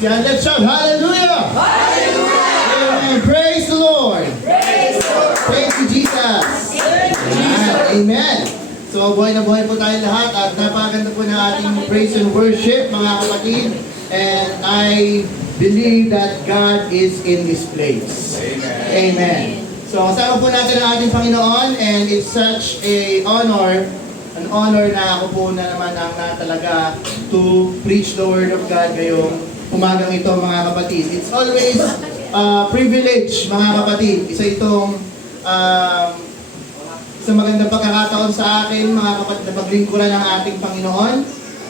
Yan, let's shout hallelujah! Hallelujah! Amen. Praise the Lord! Praise the Lord! Praise to Jesus! Amen. Amen. So, buhay na buhay po tayo lahat at napakaganda po na ating praise and worship, mga kapatid. And I believe that God is in this place. Amen. Amen. So, kasama po natin ang ating Panginoon and it's such an honor na ako po na naman ang talaga to preach the Word of God ngayong umagang ito, mga kapatid. It's always privilege, mga kapatid. Isa itong sa magandang pagkakataon sa akin, mga kapatid, na paglingkuran ng ating Panginoon.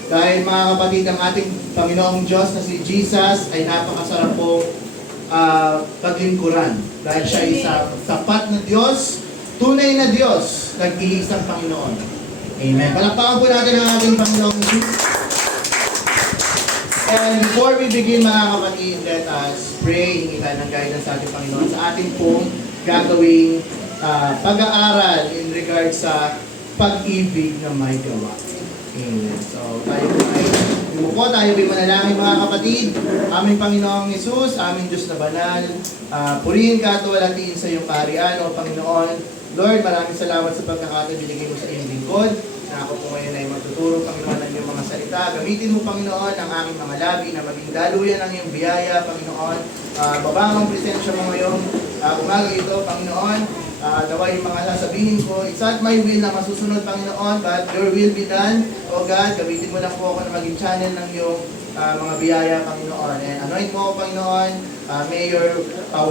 Dahil, mga kapatid, ang ating Panginoong Diyos na si Jesus ay napakasarap po paglingkuran. Dahil siya ay sapat na Diyos, tunay na Diyos, nag-iisang Panginoon. Amen. Palakpakan po natin ang ating Panginoong Jesus. And before we begin, mga kapatid, let us pray, hingi tayo ng guidance sa ating Panginoon sa ating pong gagawing pag-aaral in regards sa pag-ibig na may gawa. Amen. So, tayo po ay lumuko, tayo ay manalangin, mga kapatid. Aming Panginoong Jesus, aming Diyos na banal, purihin ka at walatiin sa iyong kaharian, O Panginoon. Lord, maraming salamat sa pagkakataon binigay mo sa iyong lingkod. Na ako po ngayon ay magtuturo, Panginoon, ng iyong mga salita. Gamitin mo, Panginoon, ang aking mga labi na maging daluyan ng iyong biyaya, Panginoon. Babang presensya mo ngayong umaga ito, Panginoon. Dawa yung mga sasabihin ko. It's not my will na masusunod, Panginoon, but your will be done. O God, gamitin mo lang po ako na maging channel ng iyong mga biyaya, Panginoon. And anoint mo, Panginoon. May your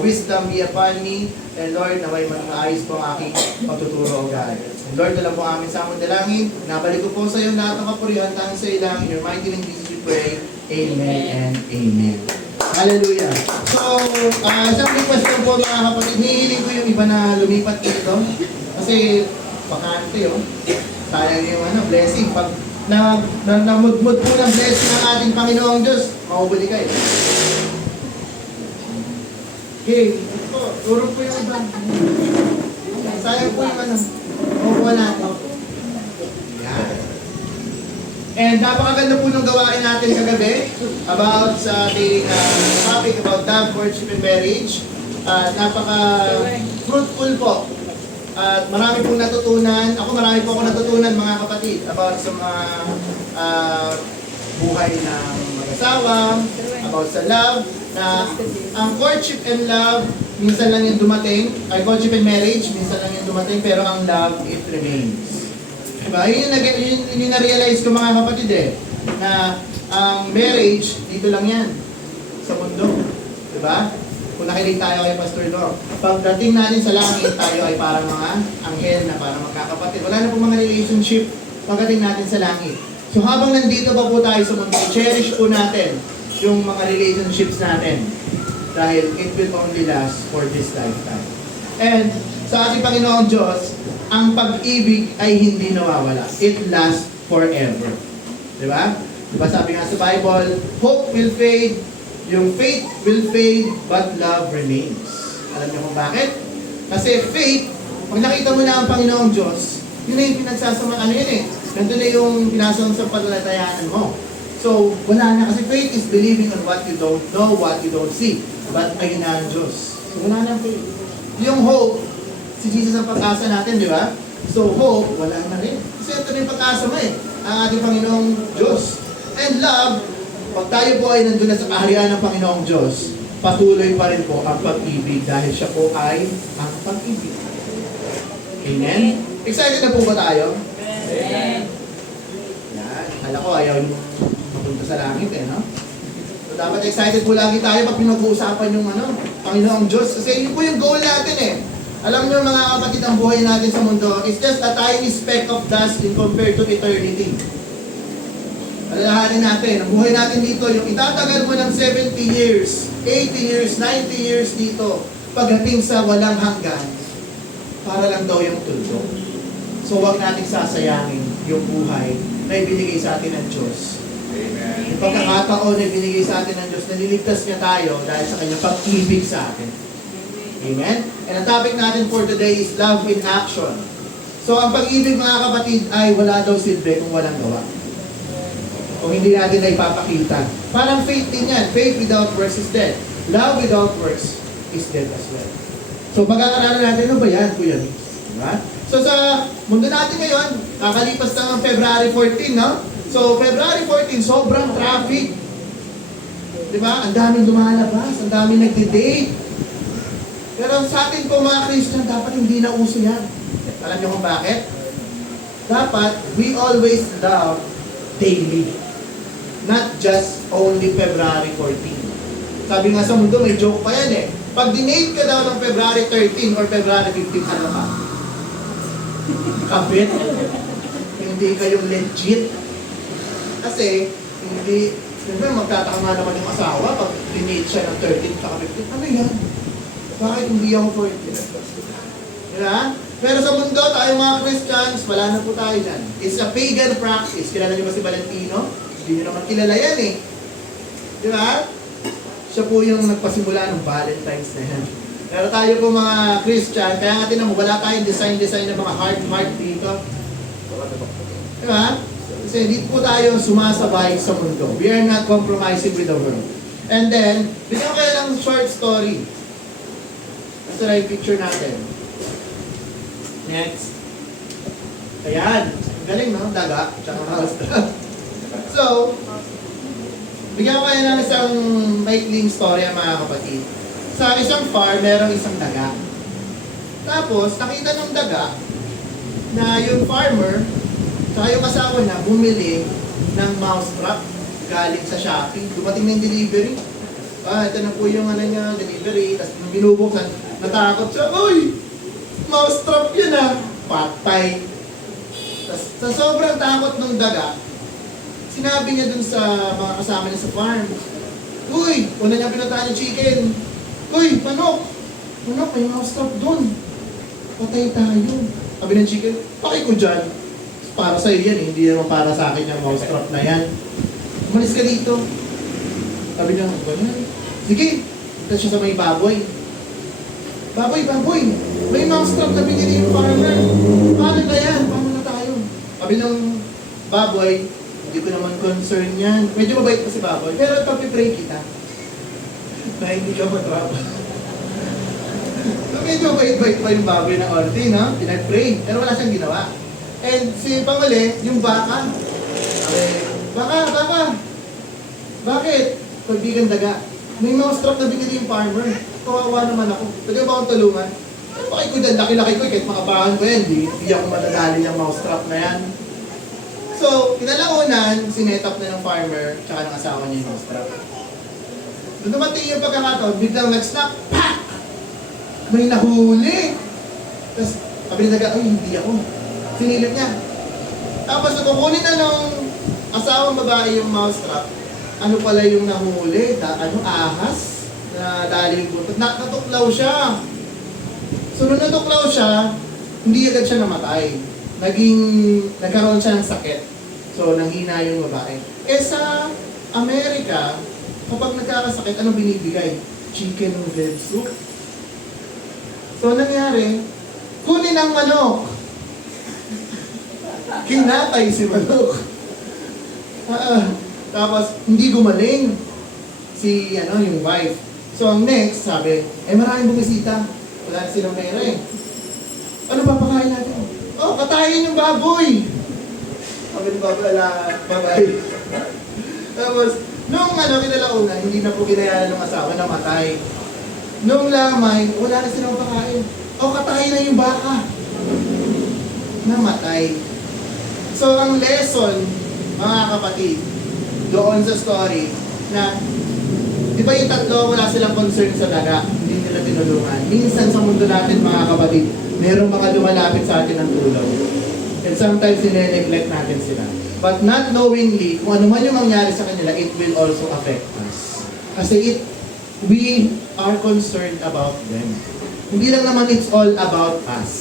wisdom be upon me. And Lord, naway mag-aayos po ang aking pagtuturo, O God. And Lord, ito lang po aming samong dalangin. Nabalik ko po sa iyo lahat ng kapurihan, tanging sa iyo lang. In your mighty name, Jesus, we pray. Amen and amen. Hallelujah. So, isang request lang po, mga kapatid. Hihiling ko yung iba na lumipat dito. Kasi, bakante yun. Sayang yung blessing. Pag namudmud po ng blessing ng ating Panginoong Diyos, maubuli kayo. Okay, ito. Turo po yung iba. Sayang po yung makukuha natin. Yan. And napakaganda po nung gawain natin kagabi about sa ating topic about love, courtship, and marriage. Napaka-fruitful po. At marami pong natutunan. Marami po ako natutunan, mga kapatid, about sa mga buhay ng mag-asawa, about sa love, na ang courtship and love, minsan lang yung dumating, ay courtship and marriage, minsan lang yung dumating, pero ang love, it remains. Diba? Yun yung na-realize ko, mga kapatid, na ang marriage, dito lang yan, sa mundo. Diba? Kung nakinig tayo kay Pastor Lord, pagdating natin sa langit, tayo ay parang mga anghel na parang magkakapatid. Wala na po mga relationship pagdating natin sa langit. So habang nandito pa po tayo sa mundo, cherish po natin yung mga relationships natin. Dahil it will only last for this lifetime. And sa ating Panginoong Diyos, ang pag-ibig ay hindi nawawala. It lasts forever. Diba? Diba sabi nga sa Bible, hope will fade, yung faith will fade, but love remains. Alam niyo kung bakit? Kasi faith, pag nakita mo na ang Panginoong Diyos, yun na yung pinagsasama, ganito na yung pinasama sa palatayaan mo. So, wala na. Kasi faith is believing on what you don't know, what you don't see. But ayun na ang Diyos. So, wala na faith. Yung hope, si Jesus ang pag-asa natin, di ba? So, hope, wala na rin. Kasi ito na yung pag-asa mo ang ating Panginoong Diyos. And love, pag tayo po ay nandun na sa kaharian ng Panginoong Diyos, patuloy pa rin po ang pag-ibig dahil siya po ay ang pag-ibig. Amen? Excited na po ba tayo? Amen. Yan. Alam ko, ayaw mapunta sa langit no? So, dapat excited po lagi tayo pag pinag-uusapan yung Panginoong Diyos. Kasi yun po yung goal natin Alam niyo, mga kapatid, ang buhay natin sa mundo is just a tiny speck of dust in compared to eternity. Alalahanin natin, ang buhay natin dito, yung itatagal mo ng 70 years, 80 years, 90 years dito, pagdating sa walang hanggan, para lang daw yung tuldok. So huwag nating sasayangin yung buhay na ibinigay sa atin ng Diyos. Amen. Yung pagkakataon na ibinigay sa atin ng Diyos, naliligtas niya tayo dahil sa kanyang pag-ibig sa atin. Amen? And ang topic natin for today is love in action. So ang pag-ibig, mga kapatid, ay wala daw silbi kung walang gawa. Kung hindi natin na ipapakita. Parang faith din yan. Faith without works is dead. Love without works is dead as well. So, pagkakalalan natin, ano ba yan, Kuya Mix? Diba? So, sa mundo natin ngayon, kakalipas na ng February 14, no? So, February 14, sobrang traffic. Diba? Ang daming lumalabas, ang daming nagde-date. Pero sa atin po mga Christian, dapat hindi na uso yan. Alam niyo kung bakit? Dapat, we always love daily. Not just only February 14. Sabi nga sa mundo, may joke pa yan eh. Pag dinate ka daw ng February 13 or February 15, ano ka? Kapit. Hindi kayong legit. Kasi, hindi, siyempre magtataka nga naman yung asawa pag dinate siya ng 13 at 15. Ano yan? Bakit hindi ako 14? Diba? Pero sa mundo, tayo mga Christians, wala na po tayo dyan. It's a pagan practice. Kilala niyo ba si Valentino? Hindi niyo naman kilala yan eh. Diba? Siya po yung nagpasimula ng Valentine's na yan. Pero tayo po mga Christian, kaya nga tinan mo, wala tayong design ng mga heart dito. Diba? Kasi hindi po tayo sumasabay sa mundo. We are not compromising with the world. And then, bigyan ko kayo ng short story. Ito na yung picture natin. Next. Ayan. Ang galing, no? Daga. Tsaka house. So, bigyan ko kayo ng isang maikling storya, mga kapatid. Sa isang farm, merong isang daga. Tapos, nakita ng daga na yung farmer, saka yung asawa na, bumili ng mousetrap galing sa Shopee. Dumating na yung delivery. Ito na po yung niya, delivery. Tapos, nung binubuksan, natakot siya. Uy! Mousetrap yun ah! Patay. Tapos, sa sobrang takot ng daga, sinabi niya dun sa mga kasama niya sa farm, uy! Una niya pinuntahan yung chicken. Uy! Manok! Manok, may mousetrap dun. Patay tayo. Sabi ng chicken, paki ko dyan. Para sa'yo yan eh, hindi naman para sa akin yung mousetrap na yan. Umalis ka dito. Sabi niya, ganyan. Sige, punta siya sa may baboy. Baboy! May mousetrap na binili yung farmer. Paano na yan? Paano na tayo? Sabi ng baboy, hindi ko naman concern yan. Medyo mabait pa si baboy. Pero pag-pray kita, na hindi ka matrap. So, medyo mabait pa yung baboy ng orti, no? Pinag-pray. Pero wala siyang ginawa. And si Panguli, yung baka. Sabi, baka! Bakit? Pagbigan daga. May mousetrap na binili yung farmer. Kawawa naman ako. Pwede ba akong tulungan? Bakit ko dyan? Laki-laki ko. Kahit makabahan ko yan. Hindi ako madadali yung mousetrap na yan. So, kinalaunan, sinet up na ng farmer tsaka ng asawa niya yung mousetrap. Doon dumating yung pagkakataon, biglang nag-snap. Pak! May nahuli. Tapos, sabi ni daga, ay, hindi ako. Sinilip niya. Tapos, kukunin na ng asawang babae yung mousetrap. Ano pala yung nahuli? Ahas? Na dali yung buntot. Natuklaw siya. So, nung natuklaw siya, hindi agad siya namatay. Nagkaroon siya ng sakit. So, nanghina yung babae. Sa Amerika, kapag nagkakasakit, anong binibigay? Chicken noodle soup. So, nangyari, kunin ang manok. Kinatay si manok. Tapos, hindi gumaling yung wife. So, ang next, sabi, maraming bumisita. Wala na silang pera eh. Ano papakain natin? Katayin yung baboy! Sabi ni baboy, babay. Tapos, nung kinalauna, hindi na po kinayanan ng asawa, namatay. Nung lamay, wala na silang pakain. Katayin na yung baka. Namatay. So, ang lesson, mga kapatid, doon sa story, na di ba yung tatlo, wala silang concern sa daga, hindi nila tinulungan. Minsan sa mundo natin, mga kapatid, merong mga lumalapit sa atin ng tulong. And sometimes, nire-neglect natin sila. But not knowingly, kung ano man yung mangyari sa kanila, it will also affect us. Kasi we are concerned about them. Hindi lang naman it's all about us.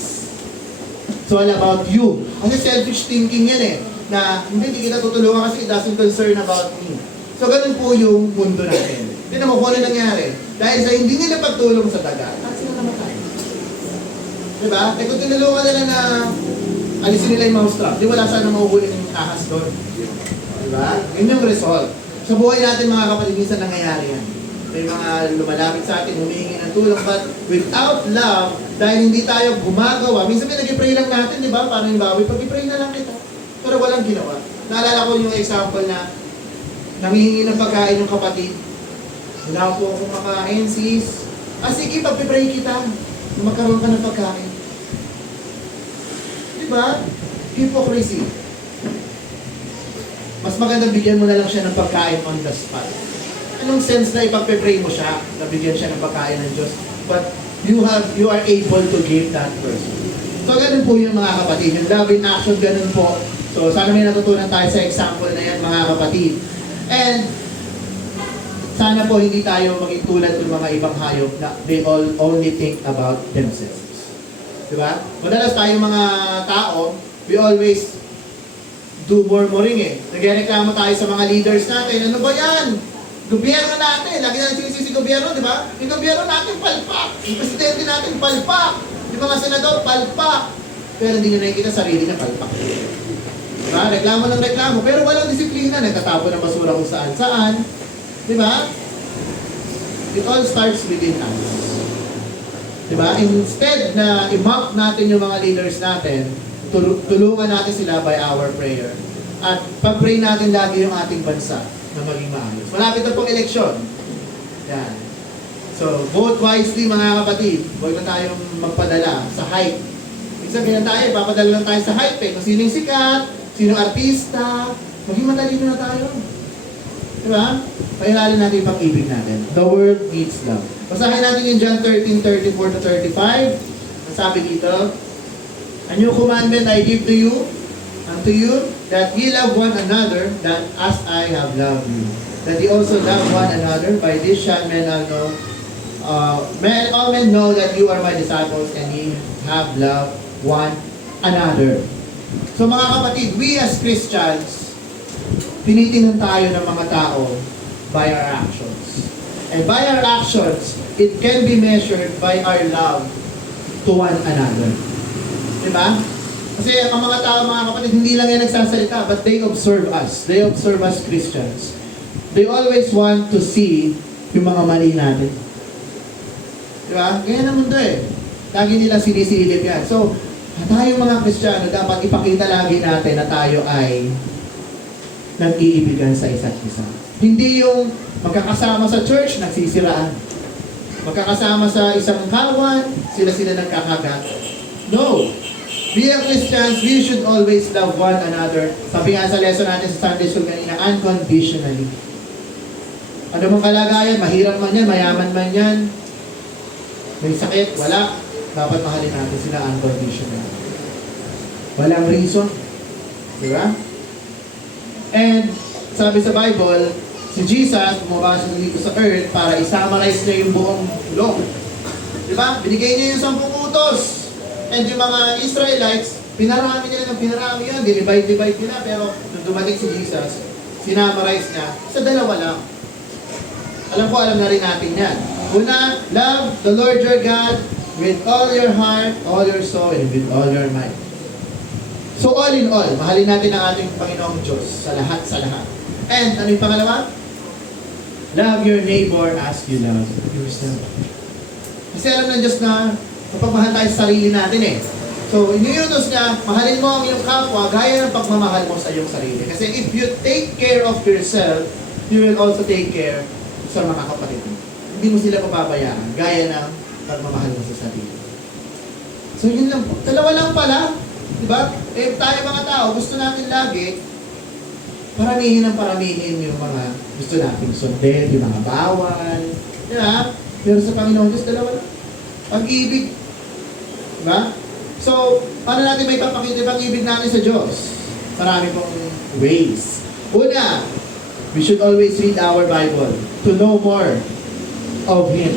It's all about you. Kasi selfish thinking yan eh. Na hindi kita tutulungan kasi it doesn't concern about me. So ganun po yung mundo natin. Tignan mo kung ano nangyari. Dahil sa hindi nila pagtulong sa daga, at sila namatay. Diba? Kung tinulungan nila na alisin nila yung mousetrap, di wala sana mahuhuli ng ahas doon. Diba? Yun yung result. Sa buhay natin mga kapatid, minsan nangyayari yan. May mga lumalapit sa atin, humihingi ng tulong, but without love, dahil hindi tayo gumagawa, minsan may nag-pray lang natin, di ba? Parang yung bawi, pag-pray na lang kita. Pero walang ginawa. Naalala ko yung example na nanghihingi ng pagkain ng kapatid. Wala po akong makain, sis. Sige, pag-pray kita. Magkaroon ka ng pagkain. Di ba? Hypocrisy. Mas maganda bigyan mo na lang siya ng pagkain on the spot. Anong sense na ipag-pray mo siya, na bigyan siya ng pagkain ng Diyos, but you are able to give that person. So, ganun po yung mga kapatid. Yung love in action, ganun po. So, sana may natutunan tayo sa example na yan, mga kapatid. And, sana po hindi tayo maging tulad ng mga ibang hayop na they all only think about themselves. Diba? Madalas tayong mga tao, we always do murmuring eh. Nagreklamo tayo sa mga leaders natin. Ano ba yan? Gobyerno natin. Lagi na sinisisi gobyerno, di ba? Yung gobyerno natin, palpak. Yung presidente natin, palpak. Yung mga senador, palpak. Pero hindi nyo nakikita sarili na palpak. Diba? Reklamo ng reklamo. Pero walang disiplina. Nagtatapon ng basura kung saan-saan. Diba? It all starts within us. Diba? Instead na i-mock natin yung mga leaders natin, tulungan natin sila by our prayer. At pag-pray natin lagi yung ating bansa na maging maayos. Malapit na pong eleksyon. Yan. So, vote wisely mga kapatid. Huwag na tayong magpadala sa hype. Minsan ganyan tayo, papadala lang tayo sa hype eh. Kung sinong sikat, sinong artista, maging matalino na tayo. Diba? Pahinalin natin yung pag-ibig natin. The world needs love. Basahin natin yung John 13:34-35. Ang sabi dito, "A new commandment I give to you, unto you, that ye love one another, that as I have loved you, that ye also love one another. By this shall men all know, all men know that you are my disciples, and ye have loved one another." So mga kapatid, we as Christians, tinitingnan tayo ng mga tao by our actions. And by our actions, it can be measured by our love to one another. Diba? Kasi ang mga tao, mga kapatid, hindi lang yan nagsasalita, but they observe us. They observe us Christians. They always want to see yung mga mali natin. Diba? Ganyan ang mundo eh. Lagi nila sinisilip yan. So, tayong mga Kristiyano, dapat ipakita lagi natin na tayo ay nag-iibigan sa isa't isa. Hindi yung magkakasama sa church, nagsisiraan. Magkakasama sa isang kawan, sila nagkakagat. No! Bilang Christians, we should always love one another. Sabi nga sa lesson natin sa Sunday School kanina, unconditionally. Ano mong kalagayan, mahirap man yan, mayaman man yan, may sakit, wala. Dapat mahalin natin sila unconditionally. Walang reason. Diba? And sabi sa Bible, si Jesus, bumaba siya dito sa earth para i-summarize niya yung buong law. Diba? Binigay niya yung 10 utos. And yung mga Israelites, pinarami nila ng pinarami yan. Dinivide nila. Pero nung dumating si Jesus, sinamarize niya sa 2 lang. Alam na rin natin yan. Una, love the Lord your God with all your heart, all your soul, and with all your mind. So all in all, mahalin natin ang ating Panginoong Diyos sa lahat. And ano yung pangalawa? Love your neighbor as you love yourself. Kasi alam ng Diyos na mapagmahal tayo sa sarili natin eh. So, iniutos niya, mahalin mo ang iyong kapwa gaya ng pagmamahal mo sa iyong sarili. Kasi if you take care of yourself, you will also take care sa mga kapatid mo. Hindi mo sila pababayaan gaya ng pagmamahal mo sa sarili. So, yun lang po. 2 lang pala. Diba? Eh, tayo mga tao, gusto natin lagi paramihin yung mga gusto natin sundin, yung mga bawal. Diba? Pero sa Panginoon Diyos, 2 lang. Pag-ibig. Diba? So, paano natin may papakita yung pag-ibig natin sa Diyos? Marami pong ways. Una, we should always read our Bible to know more of Him.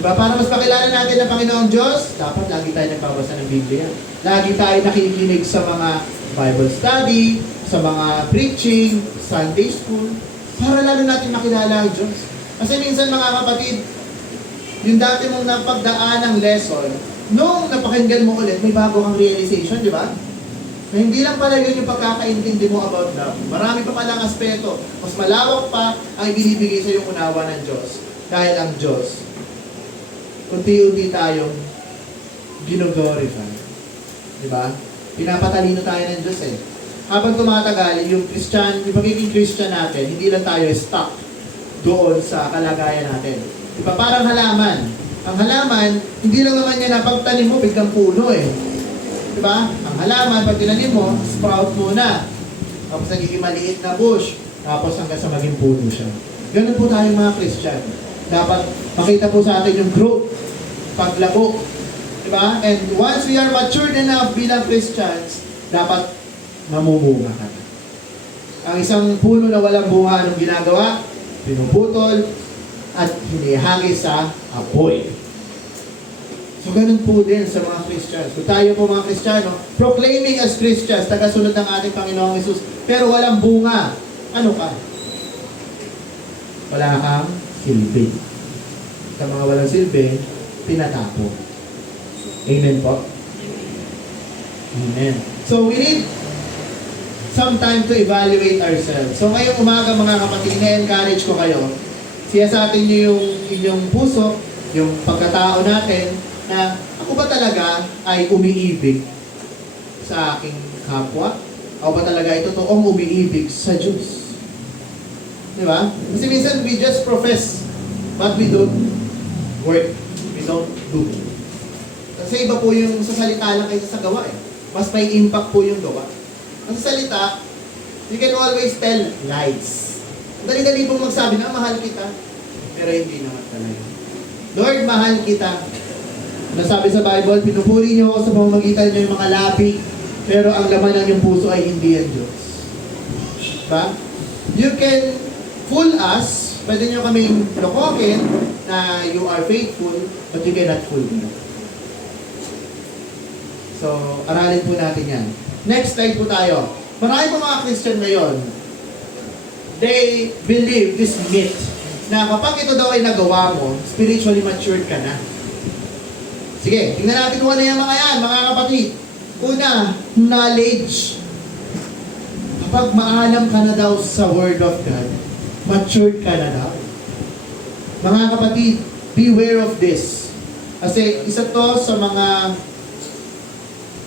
Diba? Para mas makilala natin ang Panginoong Diyos, dapat lagi tayo nagbabasa ng Biblia. Lagi tayo nakikinig sa mga Bible study, sa mga preaching, Sunday school, para lalo natin makilala ang Diyos. Kasi minsan mga kapatid, yung dati mong napagdaan ng lesson, nung napakinggan mo ulit, may bago kang realization, di ba? Na hindi lang pala yun yung pagkakaintindi mo about love. Marami pa palang aspeto. Mas malawak pa ang ibinibigay sa yung unawa ng Diyos. Dahil ang Diyos, unti-unti tayong gino-glorify. Diba? Pinapatalino tayo ng Diyos eh. Habang tumatagal, yung pagiging Christian natin, hindi lang tayo stuck doon sa kalagayan natin. Diba? Parang halaman. Ang halaman, hindi lang naman yan na pagtanim mo, biglang puno eh. Diba? Ang halaman, pag tinanim mo, sprout muna. Tapos nagiging maliit na bush. Tapos hanggang sa maging puno siya. Ganun po tayong mga Christian. Dapat makita po sa atin yung growth, paglabo. Diba? And once we are matured enough bilang Christians, dapat mamumunga ka na. Ang isang puno na walang bunga, anong ginagawa? Pinuputol at hinihagis sa apoy. So, ganun po din sa mga Christians. Kung tayo po mga Kristiyano, proclaiming as Christians, tagasunod ng ating Panginoong Hesus, pero walang bunga, ano ka? Wala kang silbi. Sa mga walang silbi, tinatapo. Amen po? Amen. So, we need some time to evaluate ourselves. So, ngayong umaga mga kapatid, na-encourage ko kayo, siyasatin niyo yung inyong puso, yung pagkatao natin, na ako ba talaga ay umiibig sa aking kapwa? Ako ba talaga ay totoong umiibig sa Diyos? Di ba? Kasi minsan we just profess, but we don't work. We don't do. Kasi iba po yung sa salita lang kaysa sa gawa eh. Mas may impact po yung gawa. Ang sa salita, you can always tell lies. Dali-dali pong magsabi na, mahal kita. Pero hindi naman talaga. Lord, mahal kita. Nasabi sa Bible, pinupuri niyo ako sa pamamagitan niyo yung mga lapi, pero ang laman ng iyong puso ay hindi yan Diyos. Diba? You can fool us, pwede niyo kaming lokokin na you are faithful, but you cannot fool me. So, aralin po natin yan. Next slide po tayo. Marami po mga Christian ngayon, they believe this myth na kapag ito daw ay nagawa mo, spiritually matured ka na. Sige, tingnan natin kung ano yung mga yan, mga kapatid. Una, knowledge. Kapag maalam ka na daw sa Word of God, matured ka na daw. Mga kapatid, beware of this. Kasi isa to sa mga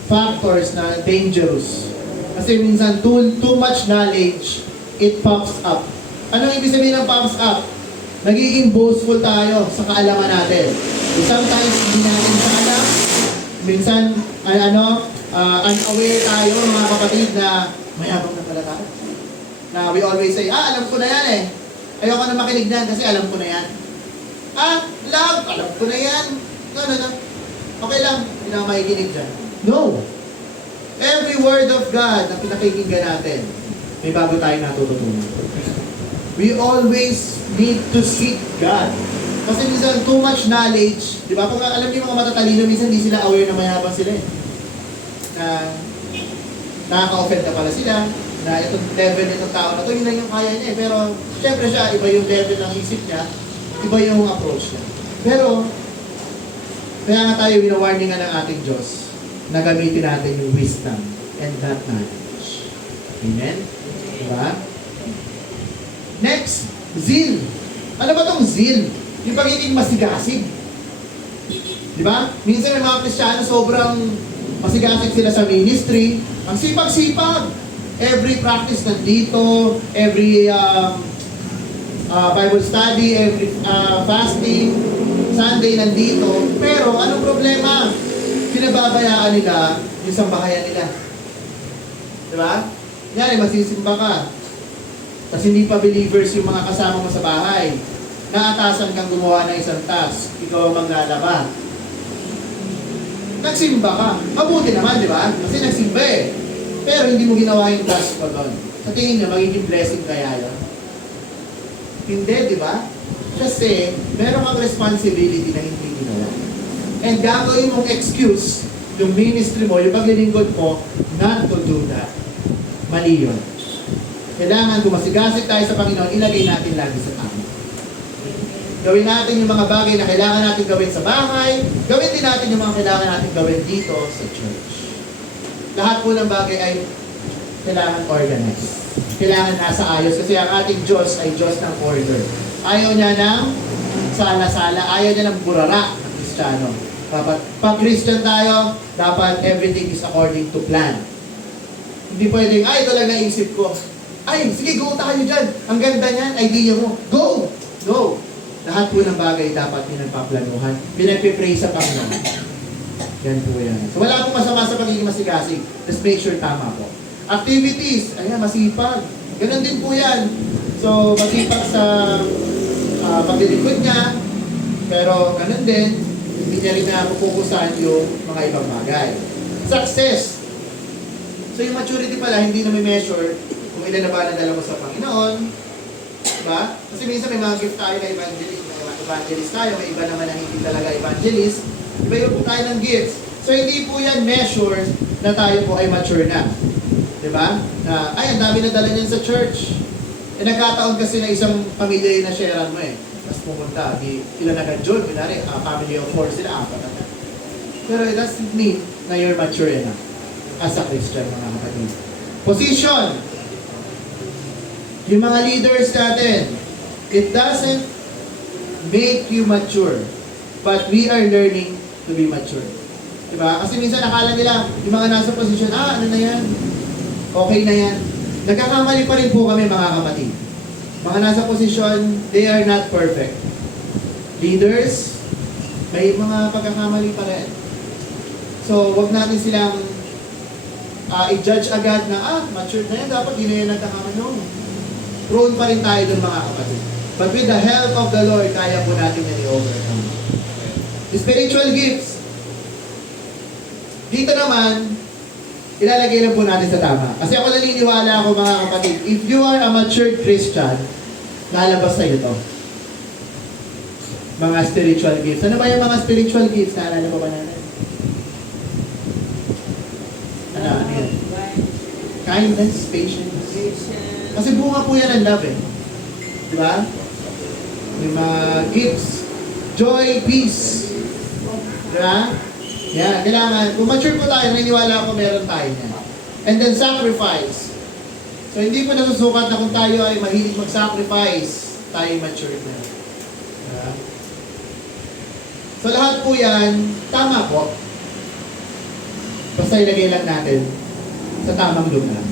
factors na dangerous. Kasi minsan, too much knowledge, it pops up. Anong ibig sabihin ng pops up? Nagiging boastful tayo sa kaalaman natin. Sometimes, hindi natin sa alam. Minsan, unaware tayo, mga kapatid, na mayabang na pala tayo. Na we always say, alam ko na yan eh. Ayoko na makinig na kasi alam ko na yan. Love, alam ko na yan. No. Okay lang, hindi na makikinig dyan. No. Every word of God na pinakikinggan natin, may bago tayong natututunan. We always need to seek God. Kasi minsan, too much knowledge, di ba? Pag alam niyo mga matatalino, minsan hindi sila aware na mayabang sila eh. Na nakaka-offend na pala sila, na itong level nitong tao na to, yun lang yung kaya niya eh. Pero, syempre siya, iba yung level ng isip niya, iba yung approach niya. Pero, kaya nga tayo winawarningan ng ating Diyos na gamitin natin yung wisdom and that knowledge. Amen? Diba? Next, zeal. Ano ba tong zeal? Yung pagiging masigasig. Diba? Minsan may mga Kristiyano sobrang masigasig sila sa ministry. Ang sipag-sipag. Every practice nandito, every Bible study, every fasting, Sunday nandito. Pero anong problema? Pinababayaan nila yung sambahayan nila. Diba? Yan, magsisimba ka. Tapos hindi pa believers yung mga kasama mo sa bahay. Naatasan kang gumawa ng isang task. Ikaw ang maglalaba. Nagsimba ka. Mabuti naman, di ba? Kasi nagsimba eh. Pero hindi mo ginawa yung task ko doon. Sa tingin niyo, magiging blessing kaya yun? Hindi, di ba? Kasi, meron kang responsibility na hindi ginawa. And gagawin mong excuse yung ministry mo, yung paglilingkod mo, not to do that. Mali yun. Kailangan kung masigasig tayo sa Panginoon, ilagay natin lagi sa tama. Gawin natin yung mga bagay na kailangan natin gawin sa bahay, gawin din natin yung mga kailangan natin gawin dito sa church. lahat po ng bagay ay kailangan organized. Kailangan nasa ayos kasi ang ating Diyos ay Diyos ng order. Ayaw niya ng sala-sala, ayaw niya ng burara ng Kristiyano. Dapat, pag Christian tayo, dapat everything is according to plan. Hindi pwedeng, ito lang naisip ko. Ay, sige, go tayo dyan. Ang ganda niyan, idea mo. Go! Go! Lahat po ng bagay dapat pinagpaplanuhan. Pinagpipray sa Panginoon. Yan po yan. So wala pong masama sa pagiging masigasig. Just make sure tama po. Activities, ayan, masipag. Ganon din po yan. So, masipag sa paglilingkod niya, pero ganon din, hindi niya rin napupukusan yung mga ibang bagay. Success. So yung maturity pala, hindi na may measure kung ilan na ba nadala mo sa Panginoon. Diba? Kasi minsan may mga gift tayo na evangelist, may evangelist tayo, may iba naman na hindi talaga evangelist. Iba po tayo ng gifts. So hindi po yan measure na tayo po ay mature na. Diba? Na, ay, ang dami na dala niyan sa church. Eh, nagkataon kasi na isang pamilya yung na-sharean mo eh. Tapos pumunta, ilan agad yun. Kunwari, family of 4 sila, 4 na. Pero it doesn't mean na you're mature enough as a Christian, mga kapatid. Position. Yung mga leaders natin, it doesn't make you mature, but we are learning to be mature. Diba? Kasi minsan akala nila, yung mga nasa position, ano na yan? Okay na yan. Nagkakamali pa rin po kami, mga kapatid. Mga nasa posisyon, they are not perfect. Leaders, may mga pagkakamali pa rin. So, wag natin silang i-judge agad na, mature na yan, dapat di na yan nagkakamali. No. Prone pa rin tayo dun, mga kapatid. But with the help of the Lord, kaya po natin yan i-overcome. Spiritual gifts. Dito naman, ilalagay lang po natin sa tama. Kasi ako naniniwala ako, mga kapatid, if you are a matured Christian, lalabas sa iyo to. Mga spiritual gifts. Ano ba yung mga spiritual gifts? Naalala ko ba natin? Ano yan? Kindness, patience. Kasi bunga po yan ang love eh. Di ba? May mga gifts. Joy, peace. Di ba? Yan, kailangan. Kung mature po tayo, naniniwala ako meron tayo niyan. And then sacrifice. So hindi po nasusukat na kung tayo ay mahilig mag-sacrifice, tayo ay mature na. Diba? So lahat po yan, tama po. Basta ilagay lang natin sa tamang lugar.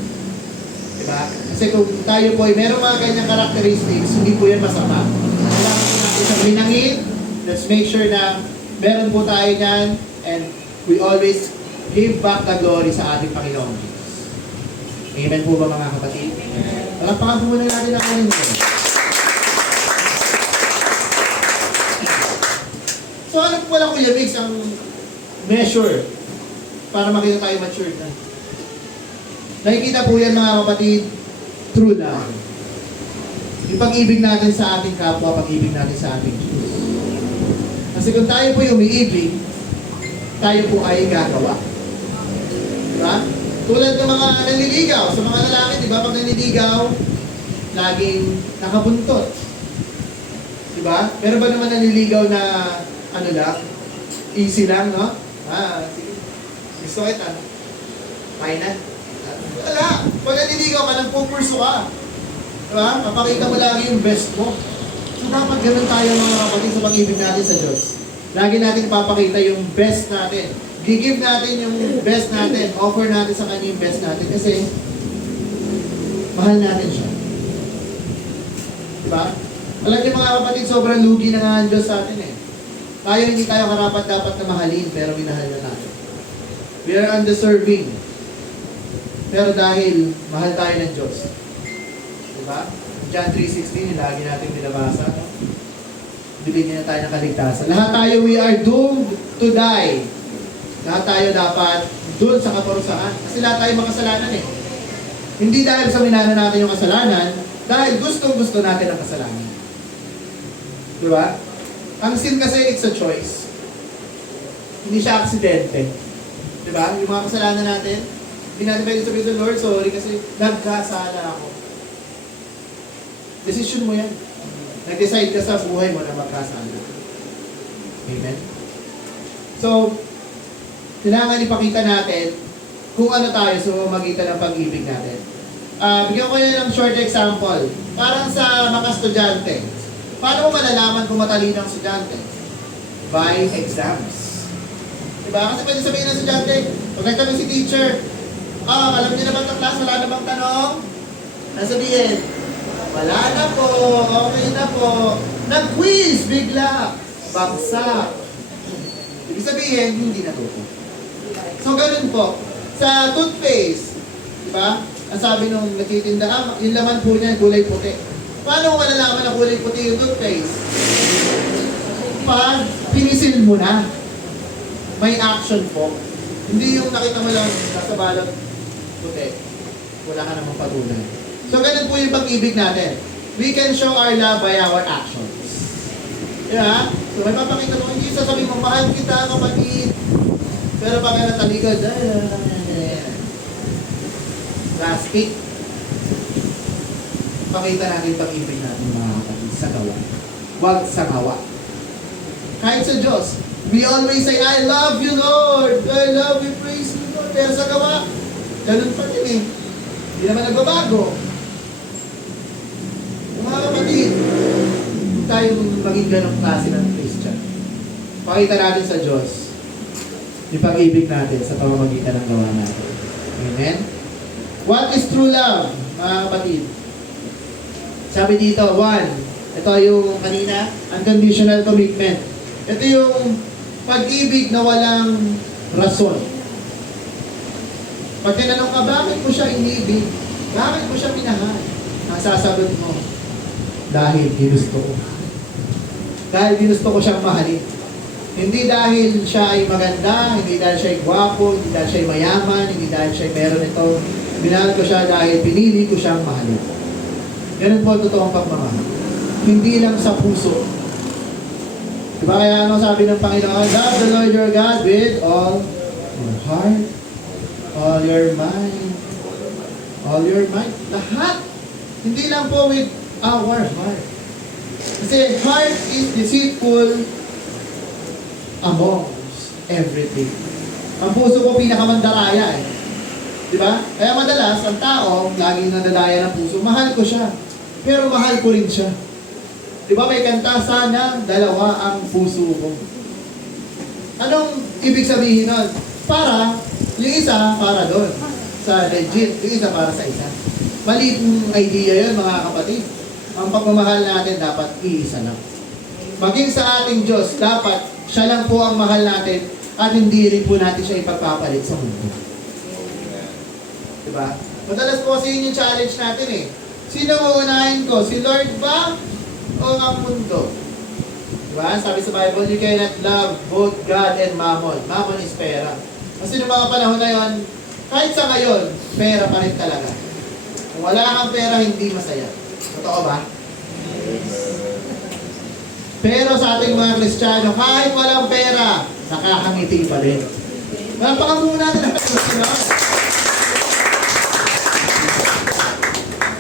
Diba? Kasi kung tayo po ay meron mga kanyang characteristics, hindi po yan masama. Kailangan po natin siyang linangin. Let's make sure na meron po tayo niyan. And we always give back the glory sa ating Panginoon Jesus. Amen po ba, mga kapatid? Palakpakan po muna natin ang ating Diyos. So ano po pala, Kuya Mix, ang measure para makita tayo mature na? Nakikita po yan, mga kapatid, through love. Yung pag-ibig natin sa ating kapwa, pag-ibig natin sa ating Diyos. Kasi kung tayo po yung umiibig, tayo po ay gagawa. Diba? Tulad ng mga nanliligaw, sa mga lalaki, diba? Pag nanliligaw, laging nakabuntot. Diba? Pero ba naman nanliligaw na, ano lang, easy lang, no? Sige. Gusto kita. Kaya na. Wala. Pag nanliligaw ka, nagpupurso ka. Diba? Papakita mo lagi yung best mo. So dapat ganun tayo, mga kapatid, sa pag-ibig natin sa Diyos. Lagi natin papakita yung best natin. Gigive natin yung best natin. Offer natin sa Kanya yung best natin. Kasi, mahal natin siya. Diba? Alam niyo, mga kapatid, sobrang lugi na nga ang Diyos sa atin eh. Tayo, hindi tayo karapat-dapat na mahalin, pero minahal na natin. We are undeserving. Pero dahil mahal tayo ng Diyos. Diba? John 3:16, lagi natin binabasa. No? Bibigyan na tayo ng kaligtasan. Lahat tayo, we are doomed to die. Lahat tayo dapat doon sa kaparusahan. Kasi lahat tayo makasalanan eh. Hindi dahil sa minana natin yung kasalanan, dahil gusto natin ang kasalanan. Diba? Ang sin kasi, it's a choice. Hindi siya aksidente. Diba? Yung mga kasalanan natin, hindi natin pwede sabihin sa Lord, sorry kasi nagkasala ako. Decision mo yan. Nag-decide ka sa buhay mo na magkasala. Amen? So, kailangan ipakita natin kung ano tayo sa magitan ng pag-ibig natin. Bigyan ko yun ng short example. Parang sa mga estudyante. Paano mo malalaman kung matalino ang estudyante? By exams. Diba? Kasi pwede sabihin ng estudyante, pag nagtanong si teacher, alam niyo na ba itong class? Wala na bang tanong? Nasabihin, wala na po, okay na po. Nag-quiz bigla. Bagsak. Ibig sabihin, hindi natuto. So, ganun po. Sa toothpaste, diba? Ang sabi nung nagtitinda, yung laman po niya, kulay puti. Paano mo malalaman na kulay puti yung toothpaste? Pag pinisil mo na, may action po. Hindi yung nakita mo lang nasa balot puti. Wala ka namang patunay. So, ganun po yung pag-ibig natin. We can show our love by our actions. Diba? So, may papakita mo, hindi sasabihin mo, mahal kita, kapatid. Pero pag natalikod, plastic. Pakita natin pag-ibig natin, mga kapatid, sa gawa. Huwag sa gawa. Kahit sa Diyos, we always say, I love you, Lord. I love you, praise you, Lord. Pero sa gawa, ganun pa din eh. Hindi naman nagbabago. Mga kapatid, tayo maging ganong klase ng Christian. Pakita natin sa Diyos yung pag-ibig natin sa pamamagitan ng gawa natin. Amen? What is true love, mga kapatid? Sabi dito, 1, ito yung kanina, unconditional commitment. Ito yung pag-ibig na walang rason. Pag tinanong ka, bakit mo siya inibig? Bakit mo siya minahal? Ang sasagot mo, dahil ginusto ko. Dahil ginusto ko siyang mahalin. Hindi dahil siya ay maganda, hindi dahil siya ay gwapo, hindi dahil siya ay mayaman, hindi dahil siya ay meron ito. Minahal ko siya dahil pinili ko siyang mahalin. Ganun po totoong pagmamahal. Hindi lang sa puso. Diba kaya ano sabi ng Panginoon? Love the Lord your God with all your heart, all your mind, all your mind. Lahat. Hindi lang po with our heart. Kasi heart is deceitful amongst everything. Ang puso ko pinakamandaraya eh. Diba? Kaya madalas, ang tao, laging nadadaya ng puso, mahal ko siya. Pero mahal ko rin siya. Diba may kanta, sana dalawa ang puso ko. Anong ibig sabihin nun? Para, yung isa para doon. Sa legit, yung isa para sa isa. Maliit yung idea yun, mga kapatid. Ang pagmamahal natin dapat iisa lang. Maging sa ating Diyos, dapat siya lang po ang mahal natin at hindi rin po natin siya ipagpapalit sa mundo. Diba? Madalas po kasi yun yung challenge natin eh. Sino uunahin ko? Si Lord ba o ang mundo? Diba? Sabi sa Bible, you cannot love both God and Mammon. Mammon is pera. Kasi noong mga panahon na yun, kahit sa ngayon, pera pa rin talaga. Kung wala kang pera, hindi masaya. Totoo ba? Pero sa ating mga Kristiyano, kahit walang pera, nakakangiti pa rin. Napakamuna na natin.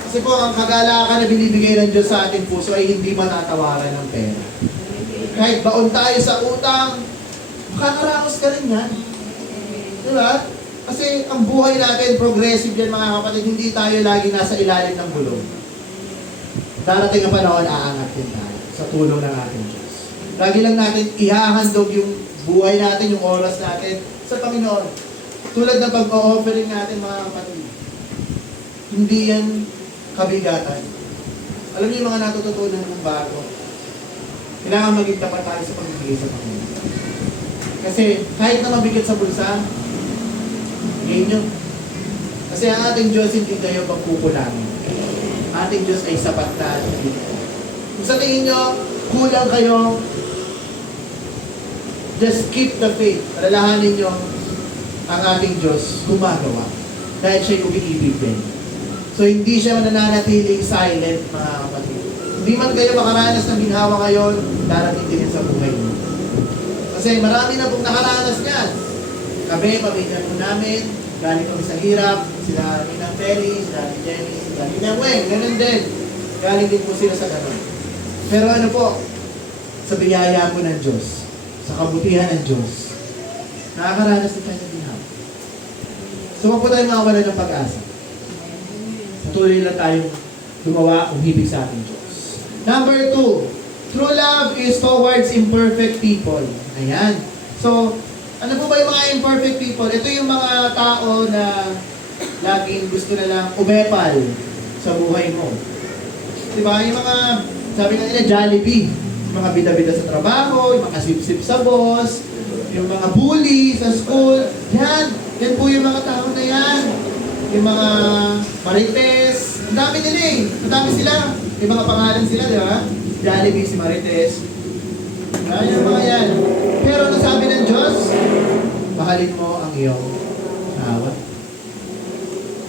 Kasi po, ang kagalakan na binibigay ng Diyos sa ating puso ay hindi matatawaran ng pera. Kahit baon tayo sa utang, makakaraos ka rin yan. Diba? Kasi ang buhay natin, progressive yan mga kapatid, hindi tayo lagi nasa ilalim ng bulong. Darating ang panahon, aangat din tayo sa tulong ng ating Diyos. Lagi lang natin ihahandog yung buhay natin, yung oras natin sa Panginoon. Tulad ng pag-o-offering natin mga kapatid. Hindi yan kabigatan. Alam niyo yung mga natututunan ng bago. Kailangan maging tapat tayo sa pagbibigay sa Panginoon. Kasi kahit na mabigat sa bulsa, ngayon yun. Kasi ang ating Diyos hindi kayo pagkukulangin. Ating Diyos ay sapat na. Kung sa tingin nyo, kulang kayo, just keep the faith. Alalahanin nyo ang ating Diyos gumagawa. Dahil siya'y umiibig din. So hindi siya nananatiling silent, mga kapatid. Hindi man kayo makaranas ng ginhawa ngayon, darating din sa buhay niyo. Kasi marami na pong nakaranas niyan. Kami, pamilya po namin, galing kami sa hirap, sila Ninang Terry, sila ni Jenny, sila Ninang Weng, ganun din. Galing din po sila sa ganun. Pero ano po, sa biyaya po ng Diyos, sa kabutihan ng Diyos, nakakaranas din tayo ng ginhawa. So So wag po tayong mawala ng pag-asa. Patuloy lang tayong gumawa kung hibig sa ating Diyos. Number 2, true love is towards imperfect people. Ayan. So, ano po ba yung mga imperfect people? Ito yung mga tao na laging gusto na lang umepal sa buhay mo. Diba? Yung mga, sabi nga nila, Jollibee. Yung mga bida-bida sa trabaho, yung mga sip-sip sa boss, yung mga bully sa school. Yan. Yan po yung mga tao na yan. Yung mga marites. Ang dami nila eh. Ang dami sila. May mga pangalan sila, di ba? Si Jollibee, si Marites. Yan yung mga yan. Pero ano sabi ng Diyos? Mahalin mo ang iyong asawa.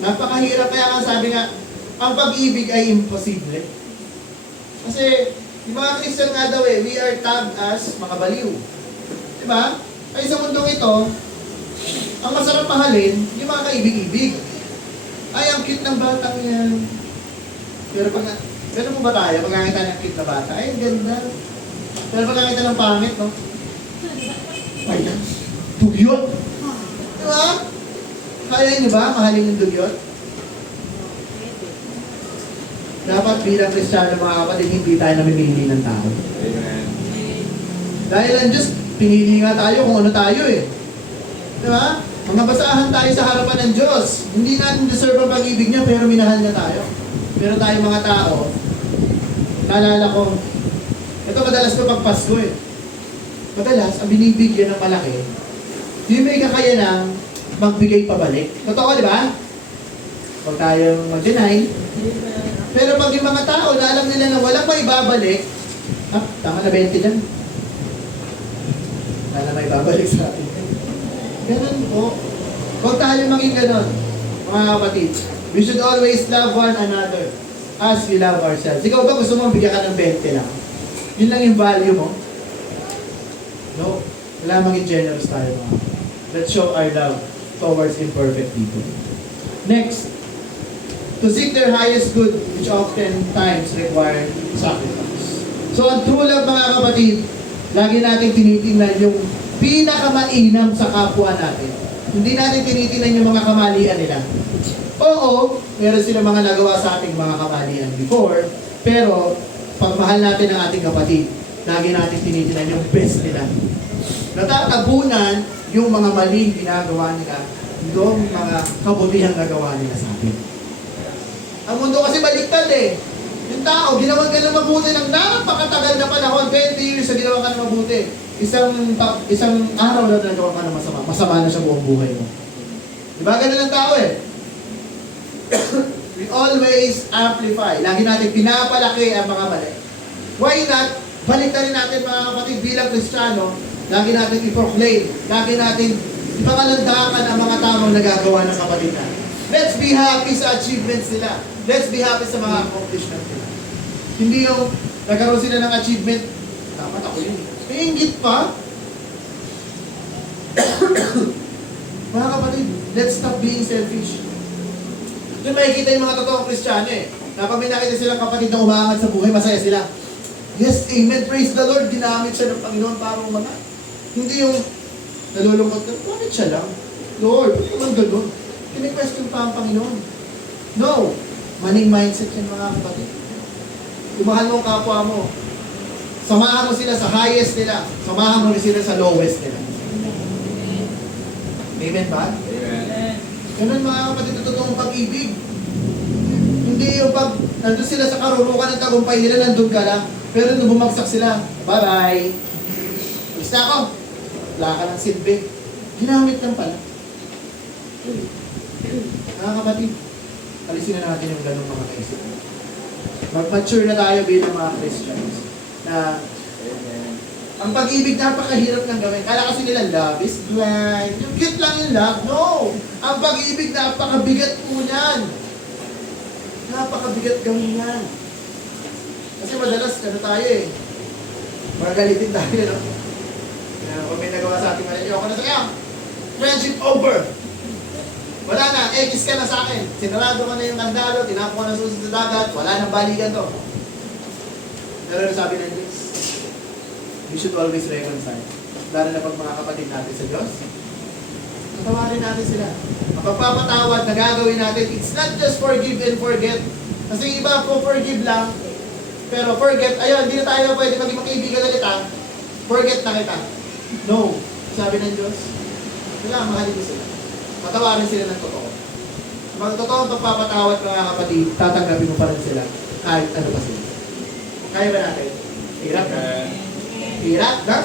Napakahirap, kaya nga sabi nga, ang pag-ibig ay imposible. Kasi, yung mga Christian nga daw eh, we are tagged as mga baliw. Diba? Ay sa mundong ito, ang masarap mahalin, yung mga kaibig-ibig. Ay, ang cute ng batang yan. Pero pag, gano'n mo ba tayo? Pag nakita ng cute na bata, ay, ganda. Pero pag nakita ng pangit, no? Ay, dugyot! Diba? Kaya niyo ba, mahalin yung dugyot? Dapat bilang Kristiyano mga kapatid, hindi tayo namimili ng tao. Amen. Dahil ang Diyos, pinili nga tayo kung ano tayo eh. Diba? Mga basahan tayo sa harapan ng Diyos. Hindi natin deserve ang pag-ibig niya, pero minahal niya tayo. Pero tayo mga tao, naalala ko, ito madalas ko pag Pasko eh. Madalas, ang binibigyan ng malaki, yung may kakayanang magbigay pabalik. Totoo, di ba? Huwag tayong mag-deny. Pero pag yung mga tao na alam nila na walang maibabalik, tama na 20 dyan. Wala may babalik sa atin. Ganun po. Huwag tayo maging ganun, mga kapatid. We should always love one another as we love ourselves. Ikaw ba gusto mo bigyan ka ng 20 lang? Yun lang yung value mo? No. Kailangan maging generous tayo, mga kapatid. Let's show our love towards imperfect people. Next, to seek their highest good, which oftentimes require sacrifice. So, ang true love, mga kapatid, lagi natin tinitingnan yung pinakamainam sa kapwa natin. Hindi natin tinitingnan yung mga kamalian nila. Oo, meron sila mga nagawa sa ating mga kamalian before, pero pag mahal natin ang ating kapatid, lagi natin tinitingnan yung best nila. Natatabunan yung mga maling ginagawa nila, yung mga kabutihang nagawa nila sa atin. Ang mundo kasi baliktad eh. Yung tao, ginawan ka ng mabuti ng napakatagal na panahon, 20 years na ginawa ka ng mabuti. Isang araw na nagawa ka ng masama. Masama na siya buong buhay mo. Diba? Ganun ang tao eh. We always amplify. Lagi natin pinapalaki ang mga mali. Why not? Baliktarin natin mga kapatid bilang Kristiyano. Lagi natin i-proclaim. Lagi natin ipangalandakan ang mga tamang nagagawa ng kapatid natin. Let's be happy sa achievements nila. Let's be happy sa mga accomplishments nila. Hindi yung nagkaroon sila ng achievement, dapat ako yun. May inggit pa. Mga kapatid, let's stop being selfish. Doon makikita yung mga totoong Kristiyano eh. Na pag may nakita silang kapatid na umaangat sa buhay, masaya sila. Yes, amen, praise the Lord. Ginamit siya ng Panginoon para umangat. Hindi yung nalulungkot na, bakit siya lang? Lord, bakit naman ganun? Kini-question pa ang Panginoon. No. Maning mindset yan mga kapatid. Umahal mo ang kapwa mo. Samahan mo sila sa highest nila. Samahan mo sila sa lowest nila. Amen ba? Amen. Ganun mga kapatid, na totoong pag-ibig. Hindi yung pag nandun sila sa karurukan ng tagumpay nila, nandun ka lang. Pero nung bumagsak sila, bye-bye. Alis na ako. Wala ka ng silbi. Ginamit lang pala. Mga kapatid, alisin na natin yung ganung mga kaisip. Mag-mature na tayo bilang mga Christians. Na ang pag-ibig napakahirap ng gawin. Kala kasi nila love is blind. Yung cute lang yung love. No! Ang pag-ibig napakabigat po niyan. Napakabigat gawin yan. Kasi madalas, ano tayo eh. Magagalitin tayo, no? Kung may nagawa sa ating mali, ako na sa'yo. Friendship over. Wala na, X ka na sa akin. Sinarado ka na yung kandado, tinapo ka na susi sa dagat, wala nang balikan to. Pero ano sabi ng Diyos? We should always reconcile. Lalo na pag mga kapatid natin sa Diyos. Patawarin natin sila. Ang pagpapatawad na gagawin natin, it's not just forgive and forget. Kasi yung iba po forgive lang, pero forget, ayun, hindi na tayo pwede maging magkaibigan ulit ha. Forget na kita. No. Sabi ng Diyos, kailangan mahalin mo sila. Patawarin sila ng totoo. Magtotoo ang pagpapatawad mga kapatid, tatanggapin mo pa rin sila kahit ano pa sila. Kaya ba natin? Hirap na. Hirap na?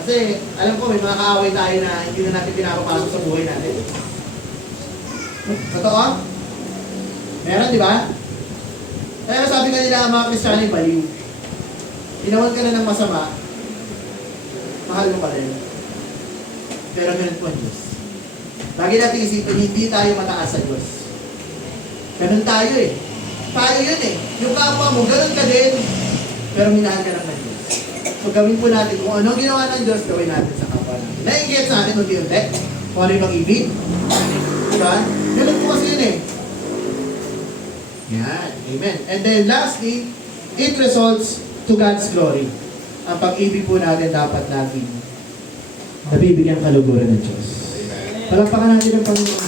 Kasi alam ko may mga kaaway tayo na hindi na natin pinapapasok sa buhay natin. Totoo? Meron, di ba? Kaya sabi kanila ang mga Kristiyano ay baliw. Tinawag ka na ng masama, mahal mo pa rin. Pero ganun po ang Diyos. Lagi natin isipin, hindi tayo mataas sa Diyos. Ganun tayo eh. Tayo yun eh. Yung kapwa mo, ganun ka din. Pero minahal ka lang ng Diyos. So gawin po natin kung anong ginawa ng Diyos, gawin natin sa kapwa natin. Naiingit sa atin unti-unti. Kung ano yung pag-ibig. Diba? Ganun po kasi yun eh. Yan. Amen. And then lastly, it results to God's glory. Ang pag-ibig po natin dapat laging nabibigyan kaluguran ng Diyos. Palakpakan natin ang Panginoon.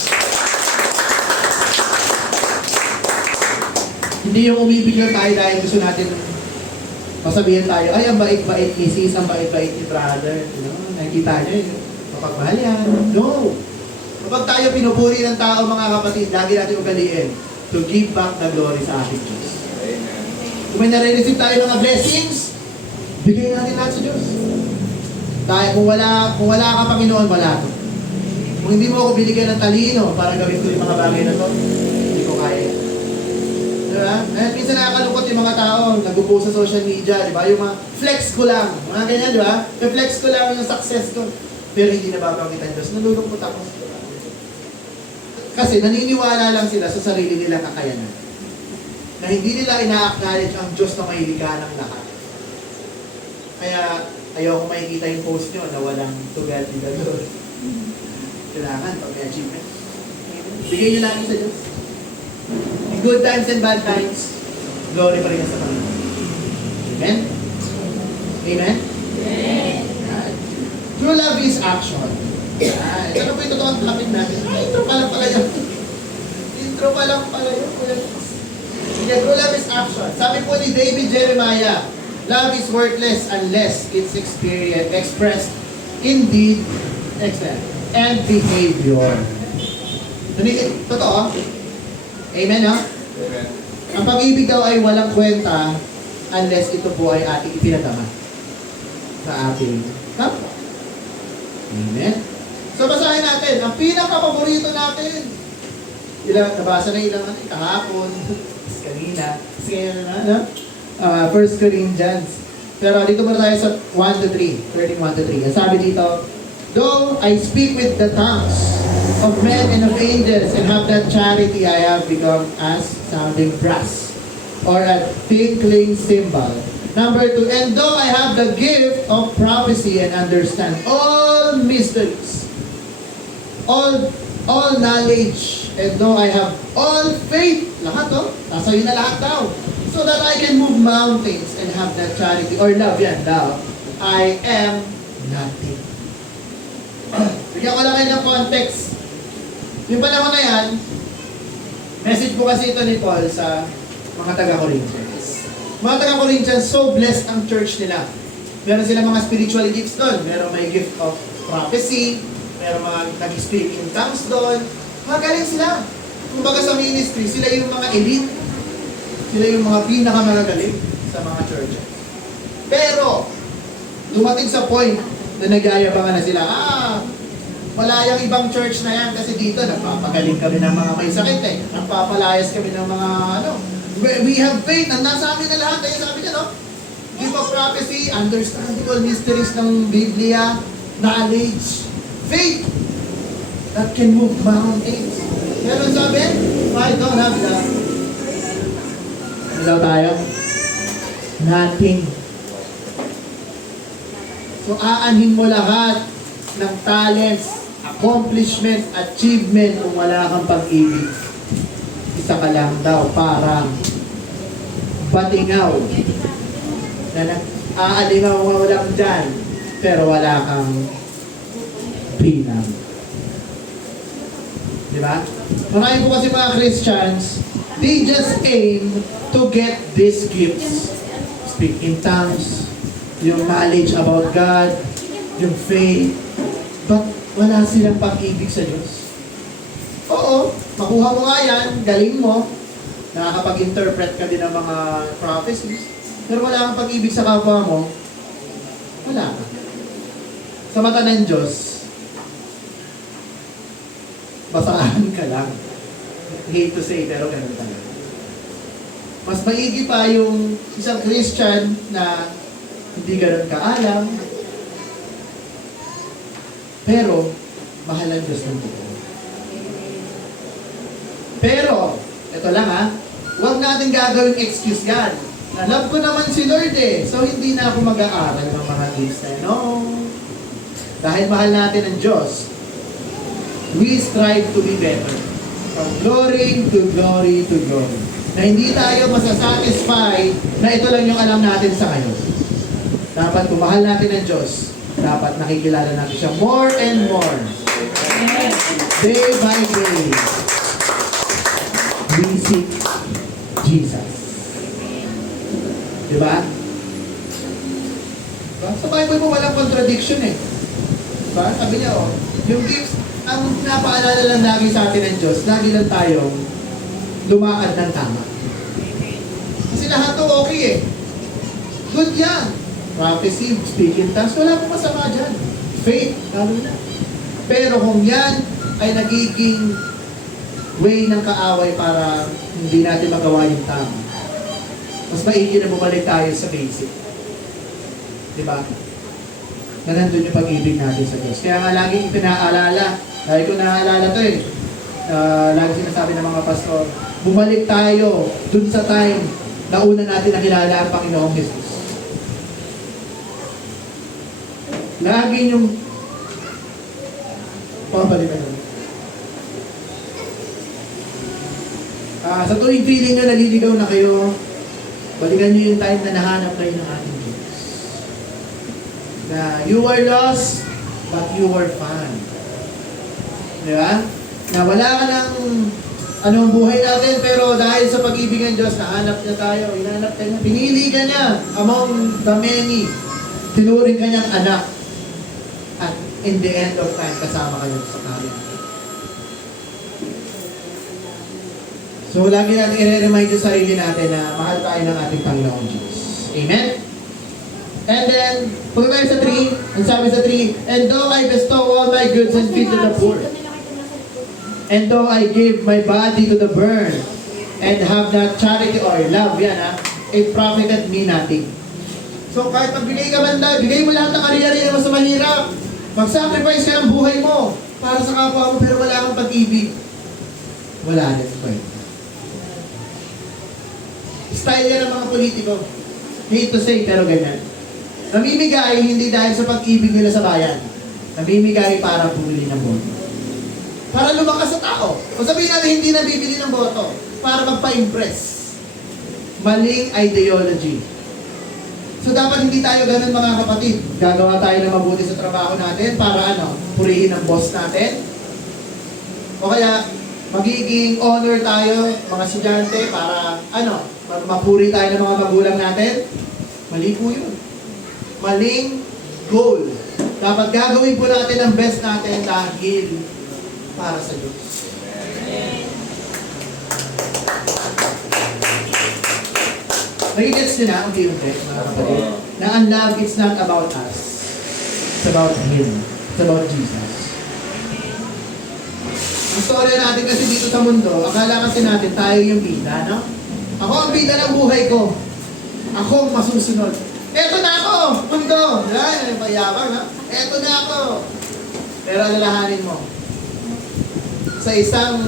Hindi yung umibig lang tayo dahil gusto natin masabihin tayo, ay, ang bait-bait ni sis, ang bait-bait ni brother. You know, nakikita nyo yun. Mapagmahal yan. No! Kapag tayo pinupuri ng tao, mga kapatid, lagi natin ugaliin to give back the glory sa ating Diyos. Kung may nare-receive tayo mga blessings, bigay natin lahat sa Diyos. Dahil kung wala ka Panginoon, wala ka. Kung hindi mo ako binigyan ng talino para gawin ko yung mga bagay na to, hindi ko kaya. Diba? At minsan nakakalungkot yung mga tao, nag-post sa social media, diba? Yung mga flex ko lang, mga ganyan, diba? Flex ko lang yung success ko. Pero hindi nababanggit ang Diyos. Nalulungkot ako. Kasi naniniwala lang sila sa sarili nilang kakayanan. Na hindi nila ina-acknowledge ang Diyos na may likha ng lahat. Kaya ayoko makikita yung post nyo na walang to God be the glory. Kailangan pag may achievement. Bigay nyo lang sa Diyos. In good times and bad times, glory pa rin sa Panginoon. Amen? Amen? Amen. True love is action. Ito na po yung totoong topic natin. Intro pa lang pala yun. Intro pa lang pala yun. True love is action. Sabi po ni David Jeremiah, love is worthless unless it's expressed in deed and behavior. Totoo? Amen, ha? Amen. Ang pag-ibig daw ay walang kwenta unless ito po ay ating ipinadama sa ating kapwa. Amen? So, basahin natin. Ang pinaka-paborito natin. Nabasa na ilang kahapon, kanina. Kasi ano? 1 Corinthians. Pero dito muna tayo sa 1-3. 13:1-3. Ang sabi dito, though I speak with the tongues of men and of angels and have that charity, I have become as sounding brass or a tinkling cymbal. Number 2, and though I have the gift of prophecy and understand all mysteries, all knowledge, and though I have all faith, lahat nasa yun na lahat daw, so that I can move mountains and have that charity, or love yan, love, I am nothing. Bigyan ko lang kayo ng context. Yung panahon na yan, message po kasi ito ni Paul sa mga taga-Corinthians. Mga taga-Corinthians, so blessed ang church nila. Meron sila mga spiritual gifts doon. Meron may gift of prophecy, meron mga nag-speak in tongues doon. Magaling sila. Kumbaga sa ministry, sila yung mga elite. Sila yung mga pinakamagaling sa mga churches. Pero, dumating sa point na nag-aayabangan na sila, wala yung ibang church na yan kasi dito nagpapagaling kami ng mga may sakit nagpapalayas kami ng mga we have faith, nasa amin na lahat. Kaya sabi niya, give of prophecy, understanding all mysteries ng Biblia, knowledge, faith that can move mountains. Pero sabi, I don't have that. Ano daw tayo? Nothing. So aanhin mo lahat ng talents, accomplishment, achievement kung wala kang pag-ibig. Isa ka lang daw, parang batingaw na nag-aalimaw mo lang dyan, pero wala kang pinang. Di ba? Marami po kasi mga Christians, they just aim to get these gifts. Speak in tongues, yung knowledge about God, yung faith, but wala silang pag-ibig sa Diyos. Oo, makuha mo nga yan, galing mo, nakakapag-interpret ka din ng mga prophecies, pero wala kang pag-ibig sa kapwa mo, wala ka. Sa mata ng Diyos, basaan ka lang. Hate to say, pero ganun talaga. Mas maigi pa yung isang Christian na hindi ganun kaalam, pero mahal ang Diyos ng totoo. Pero, ito lang ha, huwag natin gagawing excuse yan. Love ko naman si Lord eh, so hindi na ako mag-aaral ng mga gifts na yun. No. Dahil mahal natin ang Diyos, we strive to be better. From glory to glory to glory. Na hindi tayo masasatisfy na ito lang yung alam natin sa ngayon. Dapat kung mahal natin ang Diyos, dapat nakikilala natin siya more and more. Day by day. We seek Jesus. Diba? Sa Bible mo walang contradiction eh. Diba? Sabi niya, oh, yung gifts, ang napaalala lang lagi sa atin ng Diyos, lagi lang tayong lumakad ng tama. Kasi lahat to okay eh. Good yan. Prophecy, speaking tongues, wala pong masama dyan. Faith, lalo na. Pero kung yan ay nagiging way ng kaaway para hindi natin magawa yung tama, mas maigi na bumalik tayo sa basic. Diba? Na nandun yung pag-ibig natin sa Diyos. Kaya nga laging pinaalala, lagi ko naaalala to eh, lagi sinasabi ng mga pastor, bumalik tayo dun sa time na una natin nakilala ang Panginoong Jesus. Lagi yung pabalikan yun. Sa tuwing feeling nyo naliligaw na kayo, balikan nyo yung time na nahanap kayo ng ating Diyos. Na you were lost, but you were found. Di ba? Na wala ka ng anong buhay natin, pero dahil sa pag-ibig ng Diyos, nahanap niya tayo, hinanap ka niya, pinili ka niya among the many, tinuring ka niyang anak. At in the end of time, kasama kayo sa kanya. So, lagi natin i-remind yung sarili natin na mahal tayo ng ating Panginoong Diyos. Amen? And then, punta tayo sa 3. Ang sabi sa 3, and though I bestow all my goods and feed to the poor, and though I give my body to the burn, and have not charity or love, yan ha, it profited me nothing. So, kahit magbigay ka man lang, bigay mo lahat ng kariyari mo sa mahirap, mag-sacrifice ka ng buhay mo para sa kapwa mo, pero wala kang pag-ibig. Wala rin kwenta. Style yan ng mga politiko. Hate to say, pero ganyan. Namimigay hindi dahil sa pag-ibig nila sa bayan. Namimigay para bumili ng boto. Para lumakas sa tao. O sabihin natin hindi nabibili ng boto. Para magpa-impress. Maling ideology. So dapat hindi tayo ganun mga kapatid. Gagawa tayo ng mabuti sa trabaho natin para purihin ang boss natin. O kaya, magiging honor tayo, mga estudyante, para mapuri tayo ng mga magulang natin. Mali po yun. Maling goal. Dapat gagawin po natin ang best natin dahil para sa Diyos. Nagigets nyo na, unti-unti, mga kapatid, na ang love, it's not about us. It's about Him. It's about Jesus. Ang storya natin kasi dito sa mundo, akala kasi natin tayo yung bida, no? Ako ang bida ng buhay ko. Ako ang masusunod. Eto na ako, mundo! Yan, mayabang, ha? Eto na ako. Pero alalahanin mo, sa isang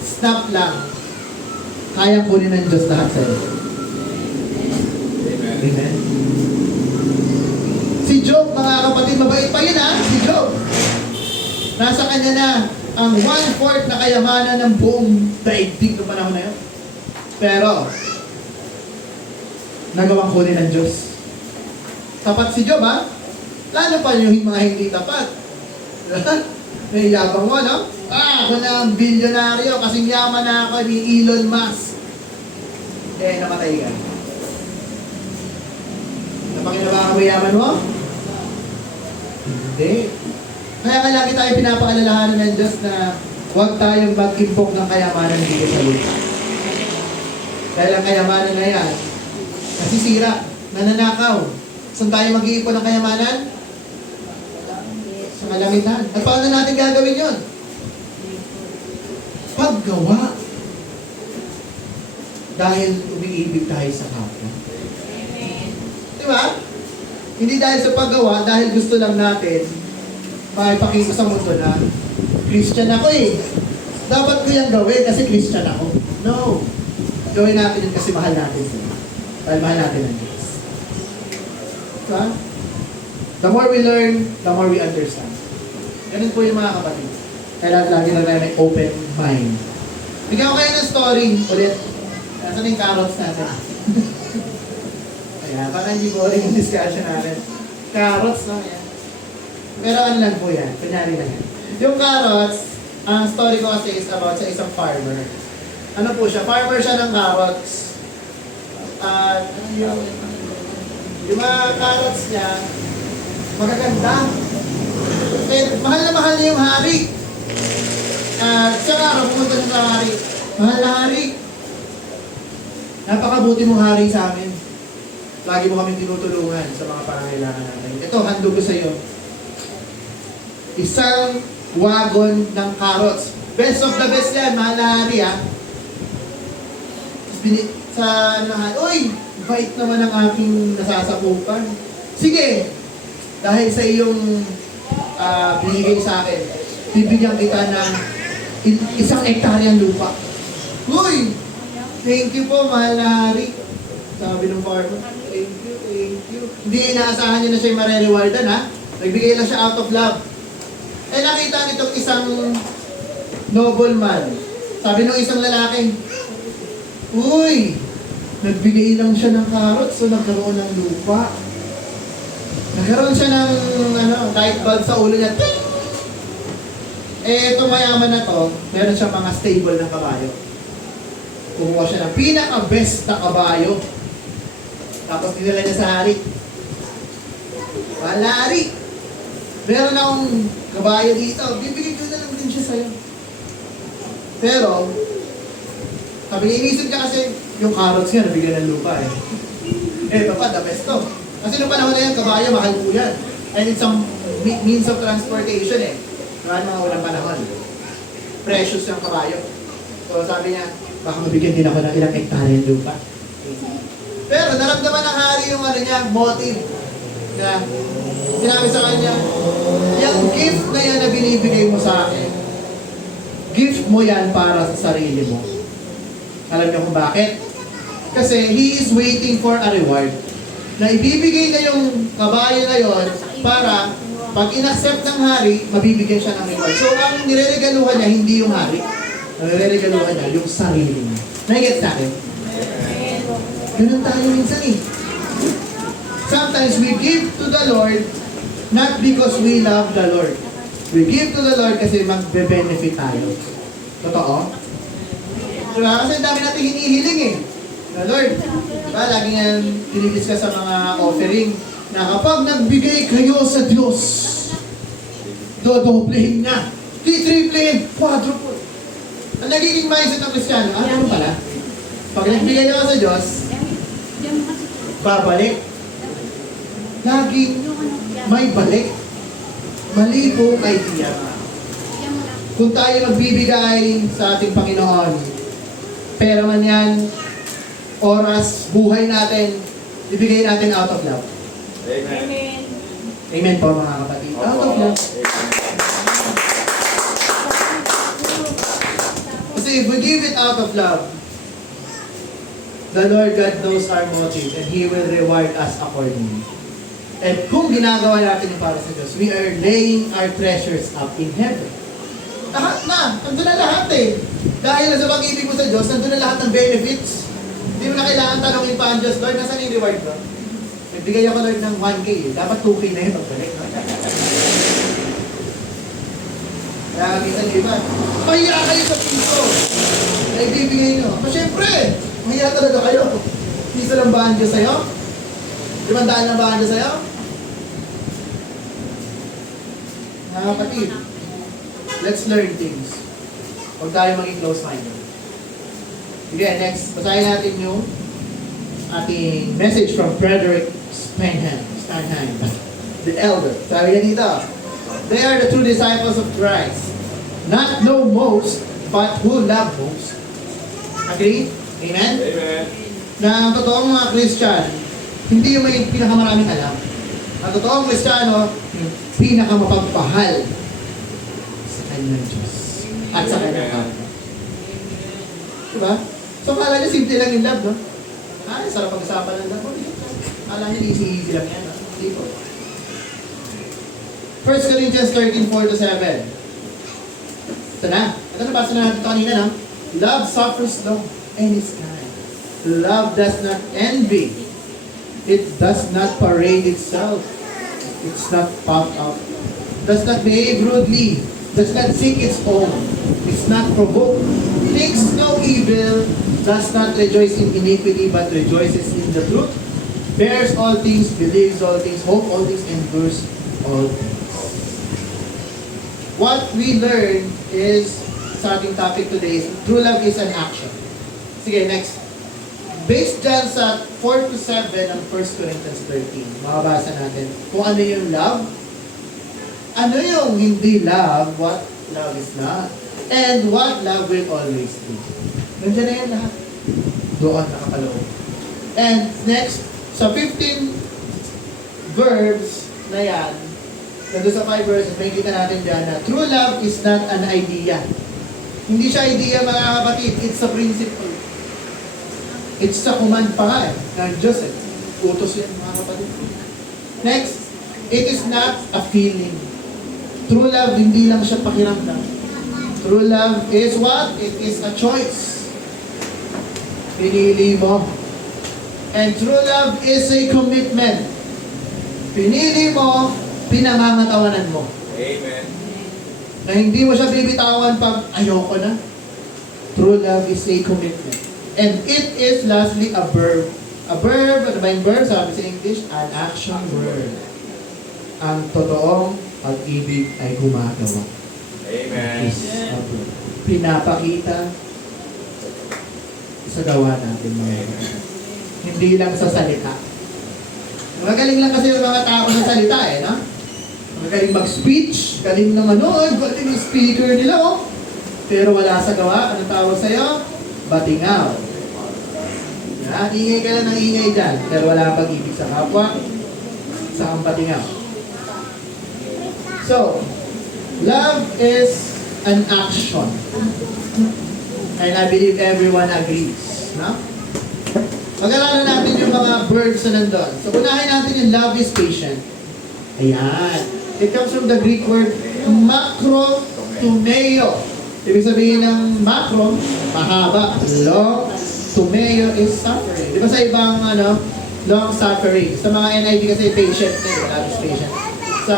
snap lang, kayang kunin ng Diyos lahat sa'yo. Amen. Si Job, mga kapatid, mabait pa yun, ha? Si Job. Nasa kanya na ang 1/4 na kayamanan ng buong daigdig ng panahon na yun. Pero, nagawang kunin ng Diyos. Tapat si Job, ha? Lalo pa yung mga hindi tapat. May yabang mo, no? Ako na ang bilyonaryo, kasing yaman na ako ni Elon Musk. Namatay ka. Napakinabangan mo yaman mo? Hindi. Kaya lagi tayo pinapaalalahanan ng Diyos na huwag tayong mag-impok ng kayamanan dito sa lupa. Dahil ang kayamanan na yan, nasisira, nananakaw. Saan tayo mag-iipon ng kayamanan? Sa kalamitan. At paano natin gagawin yun? Paggawa. Dahil umiibig tayo sa kapwa. Di ba? Hindi dahil sa paggawa, dahil gusto lang natin makipakita sa mundo na Christian ako eh. Dapat ko yung gawin kasi Christian ako. No. Gawin natin yun kasi mahal natin sila. Dahil mahal natin ang Diyos. Diba? The more we learn, the more we understand. Ganun po yung mga kapatid. Kailangan lagi na tayo may open mind. Bigyan ko kayo ng story ulit. Nasaan yung carrots natin? Ayan, parang hindi boring yung discussion natin. Carrots, no? Ayan. Pero ano lang po yan, kunyari lang yan. Yung carrots, ang story ko kasi is about sa isang farmer. Ano po siya? Farmer siya ng carrots. At yung mga carrots niya, magaganda. Mahal na mahal niya yung hari. At sa araw, pumunta siya sa hari. Mahal na hari. Napakabuti mong hari sa amin. Lagi mo kami tinutulungan sa mga pangangailangan natin. Ito, handog ko sa iyo. Isang wagon ng carrots. Best of the best yan, mahal na hari ha. Sa nahan, uy, bait naman ang aking nasasakupan. Sige, dahil sa iyong binigay sa akin, bibigyan kita ng isang hektaryang lupa. Uy, thank you po, mahal na hari. Sabi ng farmer, thank you, thank you. Hindi inaasahan niya na siya mare-rewardan ha. Nagbigay lang siya out of love. Nakita nitong isang nobleman. Sabi ng isang lalaki, uy, nagbigay lang siya ng carrots, so nagkaroon ng lupa. Nagkaroon siya ng light bulb sa ulo niya. Ting! Itong mayaman na to, meron siya mga stable ng kabayo. Kumuha siya ng pinaka-best na kabayo. Tapos dinala niya sa hari. Wala hari. Meron akong kabayo dito. Bibigyan ko na lang din siya sa'yo. Pero, sabi niya, inisip niya kasi yung carrots nga nabigyan ng lupa eh. Papa, the best to. Kasi nung panahon na yan, kabayo, mahal po yan. And it's some means of transportation eh. Noong mga unang panahon. Precious yung kabayo. So sabi niya, baka mabigyan din ako ng ilang hektaryang lupa. Pero naramdaman ng hari yung motive. Na sinabi sa kanya, yung gift na yan na binibigay mo sa akin, gift mo yan para sa sarili mo. Alam niyo kung bakit? Kasi he is waiting for a reward. Na ibibigay na yung kabayo na yon para pag inaccept ng hari, mabibigyan siya ng reward. So ang nireregaluhan niya, hindi yung hari. Ang nireregaluhan niya, yung sarili niya. Nai-get sa akin? Ganun tayo minsan eh. Sometimes we give to the Lord not because we love the Lord. We give to the Lord kasi magbe-benefit tayo. Totoo? Diba? Kasi dami natin hinihiling eh. The Lord, diba? Lagi nga dinidiscuss sa mga offering na kapag nagbigay kayo sa Diyos, dodoblehin niya. Triplin, quadruple. Ang nagiging mindset ng Kristiyano, ano pala? Pag nagbigay ako sa Diyos, babalik. Laging may balik. Mali pong idea. Kung tayo magbibigay sa ating Panginoon, pera man yan, oras, buhay natin, ibigay natin out of love. Amen. Amen po mga kapatid. Out of love. Kasi if we give it out of love, the Lord God knows our motive and He will reward us accordingly. And kung ginagawa natin yung para sa Diyos, we are laying our treasures up in heaven. Lahat na. Nandun na lahat eh. Dahil sa pag-ibig mo sa Diyos, nandun na lahat ng benefits. Hindi mo na kailangan tanongin pa ang Diyos, Lord, nasaan yung reward ko? Nagbigay ako, Lord, ng 1K eh. Dapat 2K na yun pagbalik. Kaya minsan yung iba, mahiya kayo sa piso na ibibigay nyo. Pero syempre, mahiya talaga kayo. Piso lang ba ang Diyos sa'yo? 500 lang ba ang Diyos sa'yo? Mga kapatid, let's learn things. Huwag tayo maging close-minded. Sige, next, basahin natin yung ating message from Frederick Spanheim, the elder. Sabi niya dito, they are the true disciples of Christ. Not know most, but who love most. Agree? Amen? Amen. Na ang totoong mga Christian, hindi yung may pinakamaraming alam. Ang totoong Kristiyano, yung pinakamapagpahal sa kanyang Diyos at sa kanyang kapwa. Diba? So, kala niya simple lang yung love, no? Ay, sarap pag-usapan ng love. Kala niya easy lang yan, no? Hindi po. 1 Corinthians 13:4-7. Ito na. Ito nabasa na natin ito kanina, no? Love suffers long and is kind. Love does not envy. It does not parade itself. It's not puffed up. Does not behave rudely. Does not seek its own. It's not provoked. Thinks no evil. Does not rejoice in iniquity, but rejoices in the truth. Bears all things, believes all things, hope all things, endures all things. What we learn is, sa ating topic today, is true love is an action. Sige, next. Based dyan sa 4-7 ng 1 Corinthians 13, makabasa natin kung ano yung love, ano yung hindi love, what love is not, and what love will always do. Nandiyan na yan lahat. Doon nakakaloob. And next, sa 15 verbs na yan, nandun sa 5 verses, makikita natin dyan na true love is not an idea. Hindi siya idea, mga kapatid. It's a principle. It's a command pa nga ng Diyos eh. Utos yan, mga kapatid. Next, it is not a feeling. True love, hindi lang siya pakiramdam. True love is what? It is a choice. Pinili mo. And true love is a commitment. Pinili mo, pinangangatawanan mo. Amen. Na hindi mo siya bibitawan pag ayoko na. True love is a commitment. And it is lastly a verb. A verb, ano ba yung verb? Sabi sa English, an action word. Ang totoong pag-ibig ay gumagawa. Amen. Is a verb. Pinapakita sa gawa natin mga kapatid. Hindi lang sa salita. Magaling lang kasi yung mga tao sa salita eh, no? Magaling mag-speech, galing na manood, galing yung speaker nila, oh. Pero wala sa gawa, anong tawag sa'yo? Batingaw. Yan, ingay ka lang ng ingay dyan, pero wala pag-ibig sa kapwa, sa batingaw. So, love is an action. And I believe everyone agrees, no? Mag-alaala natin yung mga verbs na nandun. So, unahin natin yung love is patient. Ayan. It comes from the Greek word macrotumeo. Ibig sabihin ng macro, mahaba. Long, tumeo is suffering. Di ba sa ibang long suffering? Sa mga NIV kasi patient na yun. Love is patient. Sa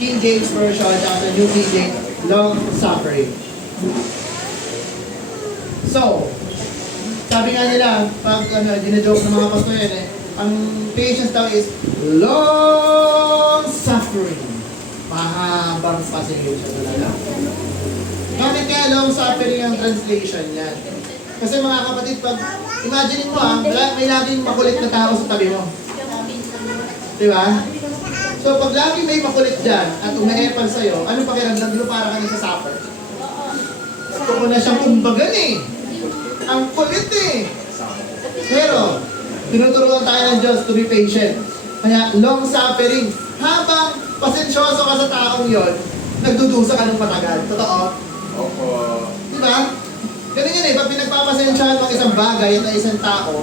King James Version, at sa New King James, long suffering. So, sabi nga nila, pag dinajoke ng mga pastor yan ang patience daw is long suffering. Mahabang pasensya talaga. Bakit kaya long suffering ang translation yan? Kasi mga kapatid, pag imagine mo may laging makulit na tao sa tabi mo. Di ba? So pag laging may makulit dyan at umaepal sa'yo, ano pakiramdam mo para ka nagsasuffer? Gusto ko na siyang kumbagan eh. Ang kulit eh. Pero, tinuturuan tayo ng Diyos to be patient. Kaya, long suffering. Habang pasensyoso ka sa taong yon, nagdudusa ka ng matagal. Totoo? Opo. Diba? Ganun yan eh. Pag pinagpapasensyahan mo isang bagay at isang tao,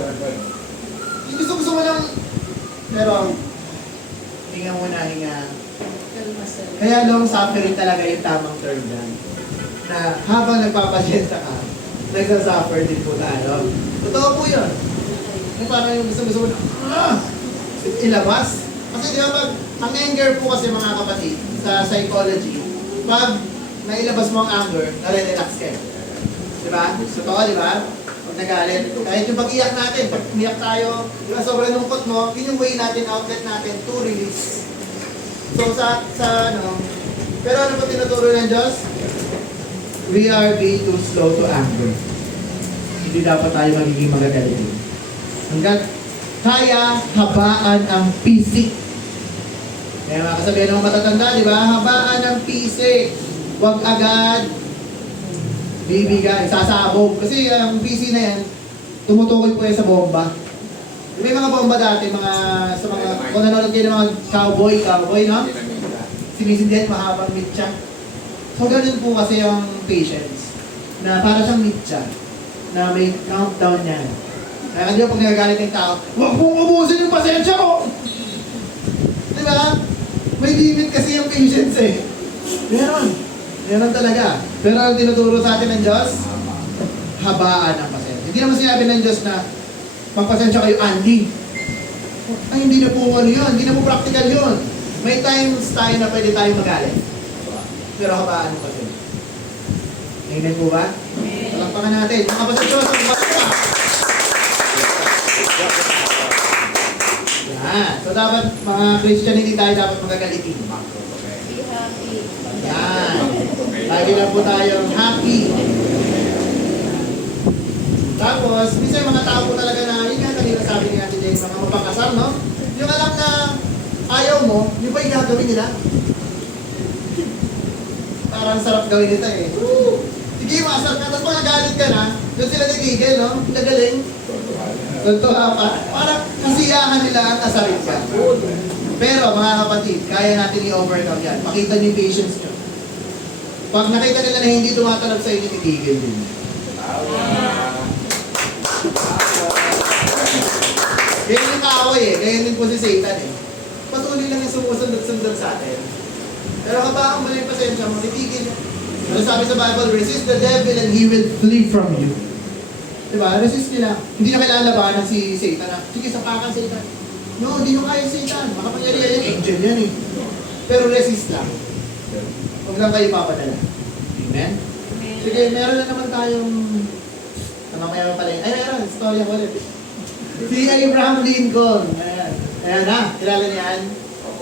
gusto mo lang, pero, hinga muna, hinga. Kaya long suffering talaga yung tamang term dyan. Na habang nagpapasensya ka, nagsasuffer din po tayo. Totoo po yun. Yung parang yung gusto mo na, ilabas. Kasi di ba ang anger po kasi mga kapatid, sa psychology, pag nailabas mo ang anger, nare-relax ka. Diba? Totoo, diba? Pag nagalit, kahit yung pag-iyak natin, pag umiyak tayo, diba, sobrang lungkot mo, yun yung way natin, outlet natin to release. So sa ano, pero ano po tinuturo ng Diyos? We are being too slow to anger. Hindi dapat tayo magiging magagaling. Hanggat kaya habaan ang pisik. Kaya mga kasabihan ng mga matatanda, di ba? Habaan ang pisik. Huwag agad bibigay, sasabog. Kasi ang PC na yan, tumutukoy po yan sa bomba. May mga bomba dati, sa mga, kung nanonood kayo ng mga cowboy, no? Sinisindihan mahabang mitya. So, ganun po kasi yung patience. Na para siyang mitya. Na may countdown yan. Kaya hindi pag nagagalit ng tao, huwag mong ubusin yung pasensya ko! Di ba? May limit kasi yung patience eh. Meron. Meron talaga. Pero ang tinuturo sa atin ng Diyos, habaan ang pasensya. Hindi naman sinabi ng Diyos na magpasensya kayo, Andy. Ay, hindi na po ano yun. Hindi na po practical yun. May times tayo na pwede tayo magalit. Pero habaan ang pasensya. Amen po ba? Palakpakan natin. Mga pasensya, sa pasensya. Yan. So dapat, mga Christian, hindi tayo dapat magagalitin. Be happy. Yan. Lagi lang po tayong happy. Tapos, minsan yung mga tao po talaga na, yun nga kanina sabi ni Ate Jane, mga mapakasal, no? Yung alam na ayaw mo, yung ba yung gagawin nila? Parang sarap gawin nito eh. Woo! Sige, masarap ka. Tapos pag nagalit ka na, doon sila nagigil, no? Nagaling. Totoo pa. Parang kasiyahan nila ang kasarit ka. Pero mga kapatid, kaya natin i-overcome yan. Pakita niyo yung patience nyo. Pag nakita nila na hindi tumatalab sa inyo, titigil din. Ganyan yung kaaway eh. Ganyan din po si Satan eh. Patuloy lang yung sumusunod-sunod sa atin. Pero kapag ang mali yung pasensya mo, titigil niya. Ano sabi sa Bible, resist the devil and he will flee from you. Diba? Resist nila. Hindi na kailangan labanan si Satan na, sige, sapakan Satan. No, hindi nyo kaya Satan. Makapangyarihan yung angel yan eh. Pero resist lang. Huwag lang kayo papadala. Amen? Sige, meron na naman tayong... Ano kaya pala yun? Ay, meron. Storya ko ulit. Si Abraham Lincoln. Ayan. Ayan na. Kilala niyan?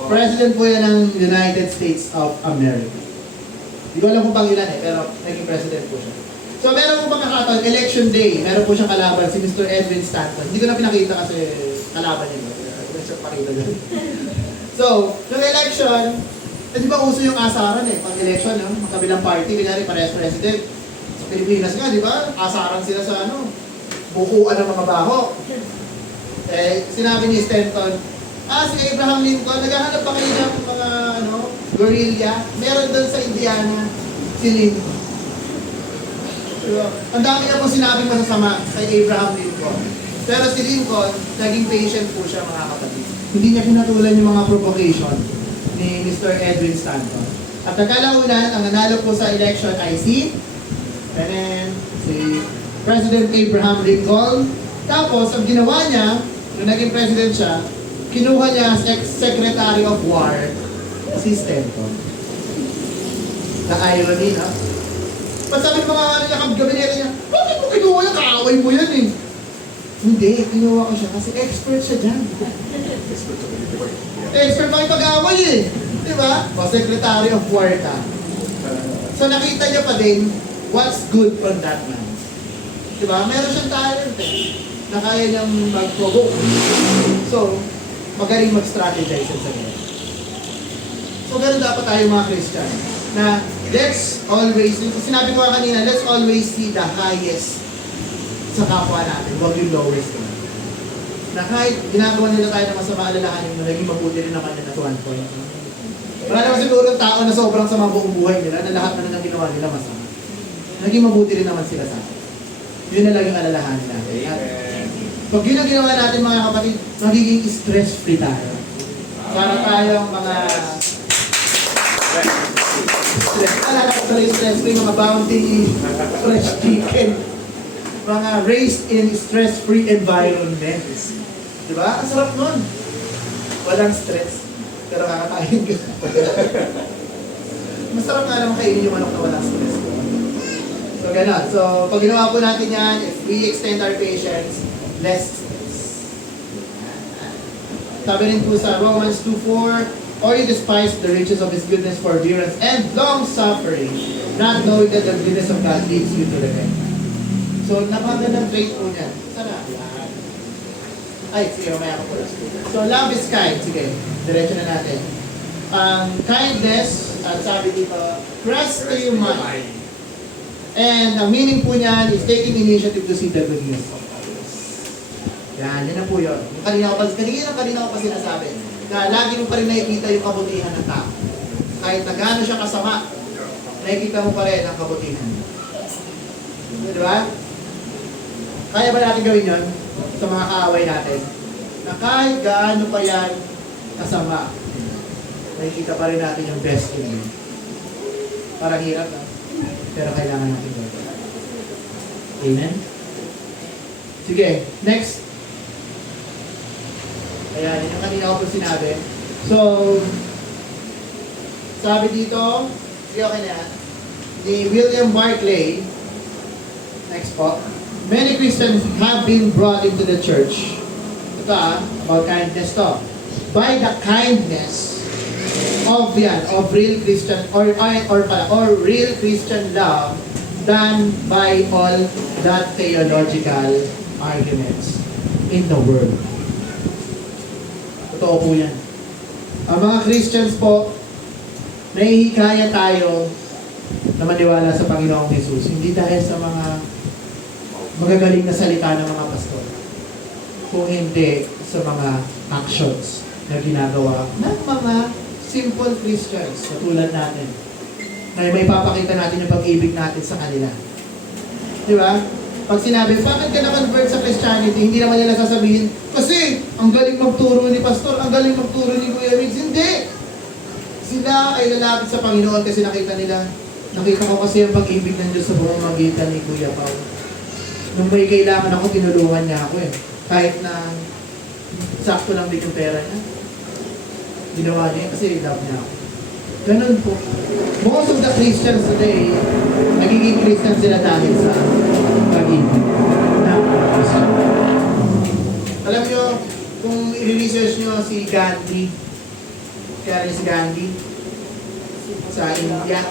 President po yan ng United States of America. Hindi ko alam kung pang ilan eh, pero naging president po siya. So meron po pagkakataon, election day, meron po siyang kalaban, si Mr. Edwin Stanton. Hindi ko na pinakita kasi kalaban niya. Hindi siya pakita dyan. So, nung election, di ba uso yung asaran eh, pag election, no? Magkabilang party, kunyari parehas president. Sa Pilipinas nga, di ba? Asaran sila sa ano, bukuan ng mga baho. Eh, sinabi ni Stanton, si Abraham Lincoln, naghahanap pa kayo ng mga guerrilla. Meron doon sa Indiana, si Lincoln. Diba? Ang dami niya pong sinabing masasama kay Abraham Lincoln. Pero si Lincoln, naging patient po siya mga kapatid. Hindi niya pinatulan yung mga provocation ni Mr. Edwin Stanton. At nagkalaunan, ang nanalo po sa election ay si President Abraham Lincoln. Tapos, ang ginawa niya, nung naging president siya, kinuha niya as ex-secretary of war si Stanton. Na irony, no? Pag sabi ng mga gabinete niya, bakit mo kinuha yan? Kaaway mo yan eh. Hindi, kinuha ko siya kasi expert siya dyan. Expert makipag-away eh. Di ba? O secretary of war ka. So nakita niya pa din what's good from that man. Di ba? Meron siyang talent eh. Na kaya niyang mag-provoke. So, magaling mag-strategize sa ganyan. So, ganun dapat tayo mga Christian. Na let's always, sinabi ko kanina, let's always see the highest sa kapwa natin. Huwag yung lowest naman. Na kahit ginagawa nila tayo na masama, alalahanin mo, naging mabuti rin naman nila to one point. Wala naman siguro tao na sobrang sama buong buhay nila na lahat na nang ginawa nila masama. Naging mabuti rin naman sila sa atin. Yun na lang yung alalahanin natin. At pag yun ang ginawa natin mga kapatid, magiging stress-free tayo. Para tayong mga stress-free, mga bounty, fresh chicken, mga raised in stress-free environments. Diba? Ang sarap nun. Walang stress. Pero kakakain ka. Masarap. Masarap nga naman kainin yung manok na walang stress. So, gano'n. So, pag ginawa po natin yan, if we extend our patience, less stress. Sabi rin po sa Romans 2:4, or you despise the riches of His goodness, forbearance, and long-suffering, not knowing that the goodness of God leads you to repentance. So, napakagandang trait po niyan. Sana. Ay, sige, mamaya ko po. So, love is kind. Sige, diretso na natin. Kindness, at sabi dito, trust to your mind. And ang meaning po niyan is taking initiative to see the goodness of others. Yan na po yun. Yung kanina ko pa sinasabi, na lagi mo pa rin nakikita yung kabutihan ng tao. Kahit na gaano siya kasama, nakikita mo pa rin ang kabutihan. Di ba? Kaya ba natin gawin yun sa mga kaaway natin? Na kahit gaano pa yan kasama, nakikita pa rin natin yung best in you. Parang hirap na. Pero kailangan natin gawin. Amen? Sige, next. Ayan, yun yung kanina ko po sinabi. So, sabi dito, sige okay na yan, ni William Barclay, next po, many Christians have been brought into the church. Ito about kindness to. By the kindness of real Christian or real Christian love done by all that theological arguments in the world. Totoo po yan. Ang mga Christians po, nahihikaya tayo na maniwala sa Panginoong Jesus. Hindi dahil sa mga magagaling na salita ng mga pastor, kung hindi sa mga actions na ginagawa ng mga simple Christians katulad natin, na may papakita natin yung pag-ibig natin sa kanila. Di ba? Pag sinabi, bakit ka na-convert sa Christianity, hindi naman nila sasabihin, kasi ang galing magturo ni pastor, ang galing magturo ni Kuya Riggs. Hindi! Sila ay lalapit sa Panginoon kasi nakita ko kasi ang pag-ibig ng Diyos sa buong magitan ni Kuya Pao. Nung may kailangan ako, tinulungan niya ako eh. Kahit na sakto lang din yung pera niya. Ginawa niya kasi love niya ako. Ganun po. Most of the Christians today, nagiging Christian sila dahil sa pag-ibig ng Kristo. Alam niyo, kung i-research niyo si Gandhi, kaya rin si Gandhi, sa India,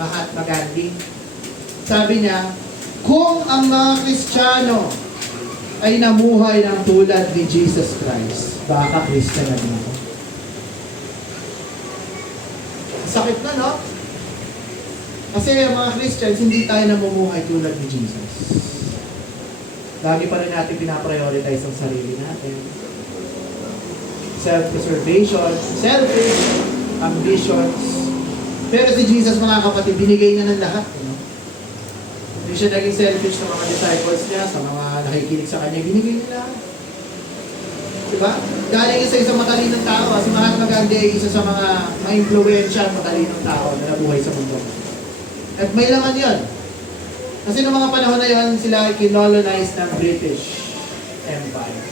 Mahatma Gandhi, sabi niya, kung ang mga Kristiyano ay namuhay ng tulad ni Jesus Christ, baka Christian na din ako. Sakit na, no? Kasi ang mga Christians, hindi tayo namumuhay tulad ni Jesus. Lagi pa rin natin pinaprioritize ang sarili natin. Self-preservation, selfish, ambitions. Pero si Jesus, mga kapatid, binigay niya ng lahat. You know? Hindi siya naging selfish sa mga disciples niya, sa mga nakikinig sa kanya, binigay niya lahat. Diba? Galing isa isang matalinong tao. Si Mahatma Gandhi ay isa sa mga ma-influensya matalinong tao na nabuhay sa mundo. At may laman yun. Kasi noong mga panahon na yun, sila ay kinolonize ng British Empire.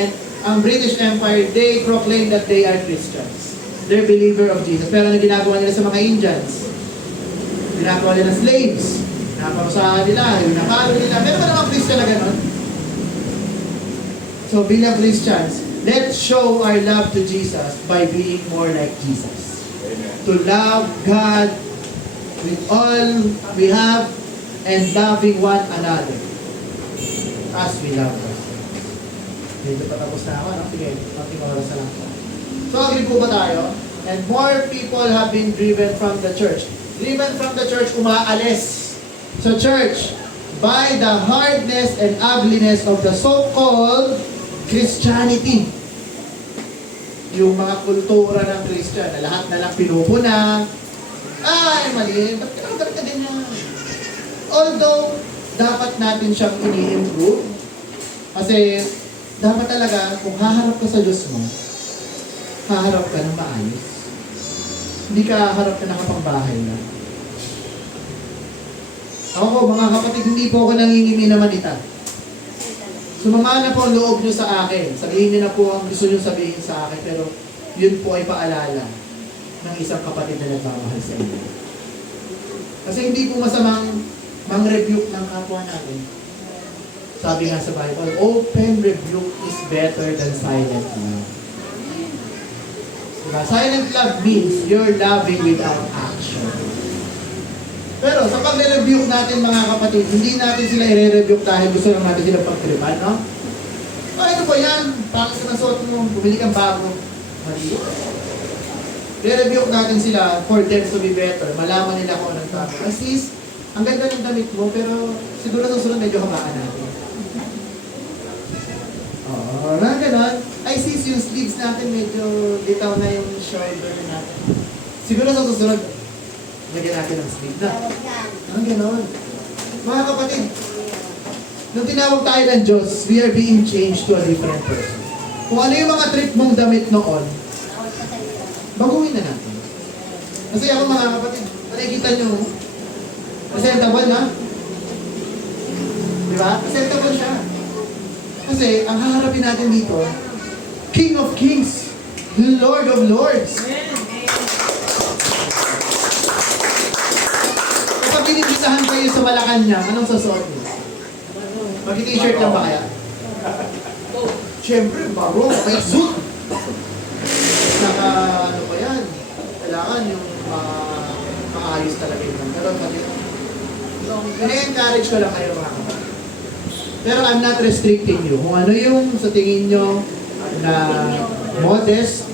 And ang British Empire, they proclaim that they are Christians. They're believer of Jesus. Pero ano ginagawa nila sa mga Indians? Ginagawa nila slaves. Naparusahan nila, yung nakalo nila. Meron ba namang Christian na gano'n? So bilang Christians, let's show our love to Jesus by being more like Jesus. Amen. To love God with all we have and loving one another as we love God. Medyo patapos na ako, no? Sige, konting oras na lang. So agree po ba tayo? And more people have been driven from the church. Driven from the church, umaalis sa church by the hardness and ugliness of the so-called Christianity. Yung mga kultura ng Christian na lahat na lang pinupuna. Ay, mali. Ba't ka ganyan? Although, dapat natin siyang ini-improve. Kasi, dapat talaga, kung haharap ka sa Diyos mo, haharap ka ng maayos. Hindi ka haharap ka nakapangbahay na. Ako, mga kapatid, hindi po ako nangingimi na manita. Sumama na po ang loob nyo sa akin. Sabihin nyo na po ang gusto nyo sabihin sa akin. Pero yun po ay paalala ng isang kapatid na nagmamahal sa inyo. Kasi hindi po masamang mang-rebuke ng kapwa natin. Sabi nga sa Bible, open rebuke is better than silent love. Diba? Silent love means you're loving without action. Pero sa pag-rebuke natin mga kapatid, hindi natin sila i-rebuke dahil gusto lang natin sila pagtripan, no? Ano ba yan? Bakit sinasuot mo? Bumili kang bago. Mali. I-rebuke natin sila for them to be better. Malaman nila kung anong tama. Ay sis, ang ganda ng damit mo, pero siguro susunod medyo hamaan natin. Oo, na gano'n. Ay sis, yung sleeves natin medyo bitaw na yung shoulder natin. Siguro sa susunod, lagyan natin ng sleeve na. Ang gano'n. Mga kapatid, nung tinawag tayo ng Diyos, we are being changed to a different person. Kung ano yung mga trip mong damit noon, baguhin na natin. Kasi ako mga kapatid, nakikita nyo, presentable na. Di ba? Presentable siya. Kasi ang haharapin natin dito, King of Kings, Lord of Lords. Kapag binibitahan kayo sa Malacanang, anong susuot niyo? Mag-t-shirt lang ba kaya? Siyempre, baro, may suit. Saka, ano pa yan? Kailangan yung maayos talaga yun. Pero pati, encourage ko lang kayo mga kapatid. Pero I'm not restricting you. Kung ano yung sa tingin nyo na modest